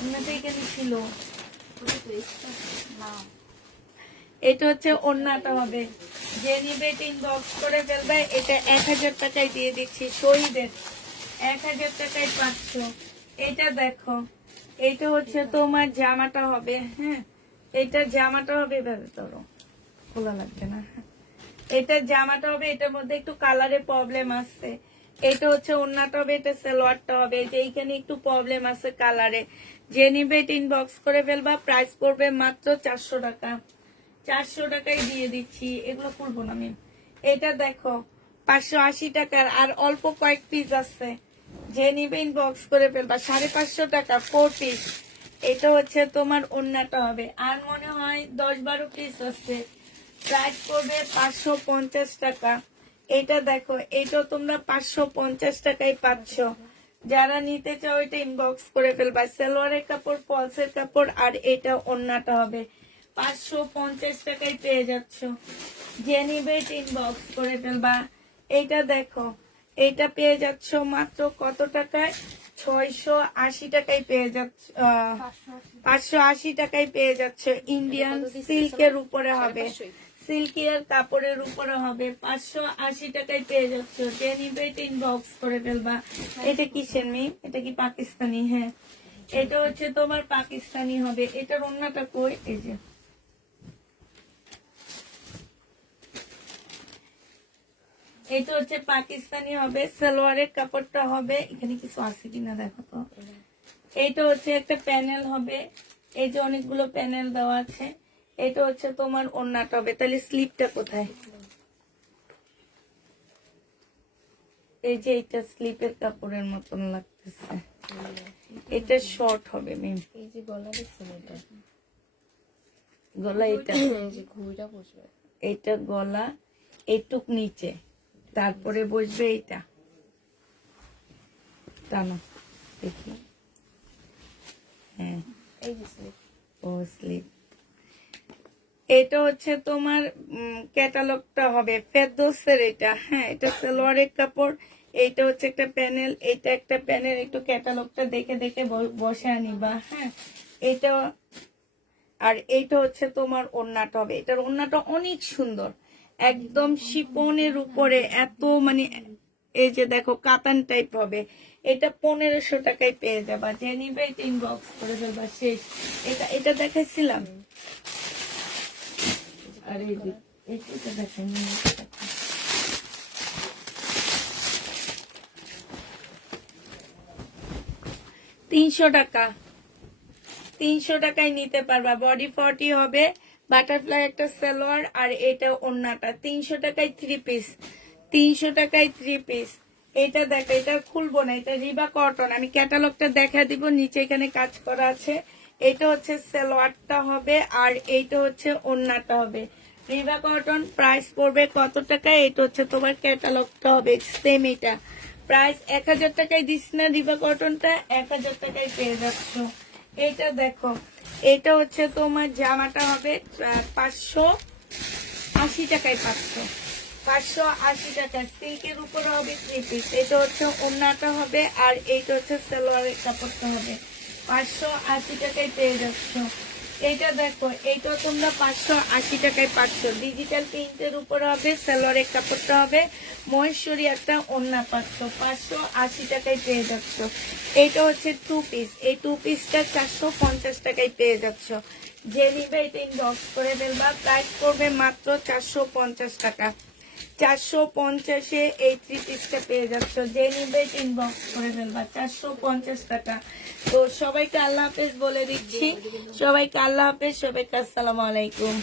ওড়নাটা এখানে ছিল। এটা হচ্ছে ওড়নাটা হবে। যে নিবে ইনবক্স করে ফেলবে। এটা 1000 টাকায় দিয়ে দিচ্ছি। শহীদের 1000 টাকায় পাচ্ছ। এটা দেখো, এটা হচ্ছে তোমার জামাটা হবে। হ্যাঁ, এটা জামাটা হবে, এভাবে ধরো, খোলা লাগবে না। এটা জামাটা হবে, এটার মধ্যে একটু কালারের প্রবলেম আছে। এটা হচ্ছে ওড়নাটা হবে, এটা সালোয়ারটা হবে। যে এইখানে একটু প্রবলেম আছে কালারে। যে নিবে ইনবক্স করে ফেলবা। প্রাইস পড়বে মাত্র 400 টাকা। 400 টাকায় দিয়ে দিচ্ছি। এগুলো করবো না আমি। এটা দেখো 580 টাকার, আর অল্প কয়েক পিস আছে। যে নিবে ইনবক্স করে ফেলবা। 550 টাকা 4 পিস। এটা হচ্ছে তোমার ওড়নাটা হবে, আর মনে হয় 10-12 পিস আছে। প্রাইস পড়বে 550 টাকা। এটা দেখো, এটা তোমরা 550 টাকায় পাচ্ছ। যারা নিতে চাও এটা ইনবক্স করে ফেলবা। সালোয়ারের কাপড়, ফলসের কাপড়, আর এটা ওড়নাটা হবে। 550 টাকায় পেয়ে যাচ্ছ। যে নিবে ইনবক্স করে ফেলবা। এইটা দেখো, এইটা পেয়ে যাচ্ছ মাত্র কত টাকায়? 680 টাকায় পেয়ে যাচ্ছ। 580 টাকায় পেয়ে যাচ্ছে। ইন্ডিয়ান সিল্কের উপরে হবে, সিল্কের কাপড়ের উপরে হবে। 580 টাকায় পেয়ে যাচ্ছ। যে নিবে ইনবক্স করে ফেলবা। এটা কিসের মেয়ে? এটা কি পাকিস্তানি? হ্যাঁ, এটা হচ্ছে তোমার পাকিস্তানি হবে। এটার ওড়নাটা কই? এই যে, এটা হচ্ছে পাকিস্তানি হবে। সালোয়ারের কাপড়টা হবে, এখানে কিছু আছে কিনা দেখো তো। এইটা হচ্ছে একটা প্যানেল হবে। এই যে অনেকগুলো প্যানেল দেওয়া আছে। এটা হচ্ছে তোমার ওড়নাটা হবে। তাহলে স্লিপটা কোথায়? এই যে এটা স্লিপের কাপড়ের মতন লাগতেছে। এটা শর্ট হবে মেম। এই যে গলা দেখছেন, এটা গলা, এটা এই যে ঘুড়িটা বসবে, এইটা গলা এইটুক নিচে, তারপরে বসবে এইটা। টানো দেখি। হ্যাঁ, এই যে slip। ও স্লিপ। এটা হচ্ছে তোমার ক্যাটালগটা হবে ফেরদৌসের। এটা, হ্যাঁ, এটা সালোয়ারের কাপড়। এইটা হচ্ছে একটা প্যানেল, এটা একটা প্যানেল। একটু ক্যাটালগটা দেখে দেখে বসে আনিবা। হ্যাঁ, এটা, আর এইটা হচ্ছে তোমার ওড়নাটা হবে। এটার ওড়নাটা অনেক সুন্দর, একদম শিপনের উপরে, এত মানে এই যে দেখো কাতান টাইপ হবে। এটা 1500 টাকায় পেয়ে যাবা। যে নিবে এটা ইনবক্স করে ফেলবা। শেষ। এটা এটা দেখাইছিলাম। আর এই যে এটা দেখাইনি। 300 টাকা। 300 টাকায় নিতে পারবা। বডি 40 হবে, বাটারফ্লাই একটা সালোয়ার, আর এটা ওড়নাটা। 300 টাকায় 3 পিস। 300 টাকায় 3 পিস। এটা দেখো, এটা খুলবো না, এটা রিবা কটন। আমি ক্যাটালগটা দেখা দিব, নিচে এখানে কাজ করা আছে। এটা হচ্ছে সালোয়ারটা হবে, আর এইটা হচ্ছে ওড়নাটা হবে। রিবা কটন। প্রাইস পড়বে কত টাকায়? এটা হচ্ছে তোমার ক্যাটালগটা হবে সেম। এটা প্রাইস 1000 টাকায় দিস না রিবা কটনটা, 1000 টাকায় পেয়ে যাচ্ছ। এটা দেখো, এটা হচ্ছে তোমার জামাটা হবে 580 টাকায় পাচ্ছ। 580 টাকা। সিল্কের উপরে হবে 3 পিস। এটা হচ্ছে ওড়নাটা হবে আর এইটা হচ্ছে সালোয়ারের কাপড়টা হবে। 580 টাকায় পেয়ে যাচ্ছ। এইটা দেখো, এইটা তোমরা 580 টাকায় পাচ্ছ। ডিজিটাল প্রিন্টের উপরে হবে, সালোয়ারের কাপড়টা হবে, মহেশ্বরী একটা ওড়না পাচ্ছ। 580 টাকায় পেয়ে যাচ্ছ। এইটা হচ্ছে 2 পিস। এই 2 পিসটা 450 টাকায় পেয়ে যাচ্ছ। যে নিবে এটা ইনবক্স করে ফেলবা। প্রাইস করবে মাত্র 450 টাকা। 450-এ এই 3 পিসটা পেয়ে যাচ্ছ। যে নিবে এটা ইনবক্স করে ফেলবা। 450 টাকা। তো সবাইকে আল্লাহ হাফেজ বলে দিচ্ছি। সবাইকে আল্লাহ হাফেজ, সবাইকে আসসালামু আলাইকুম।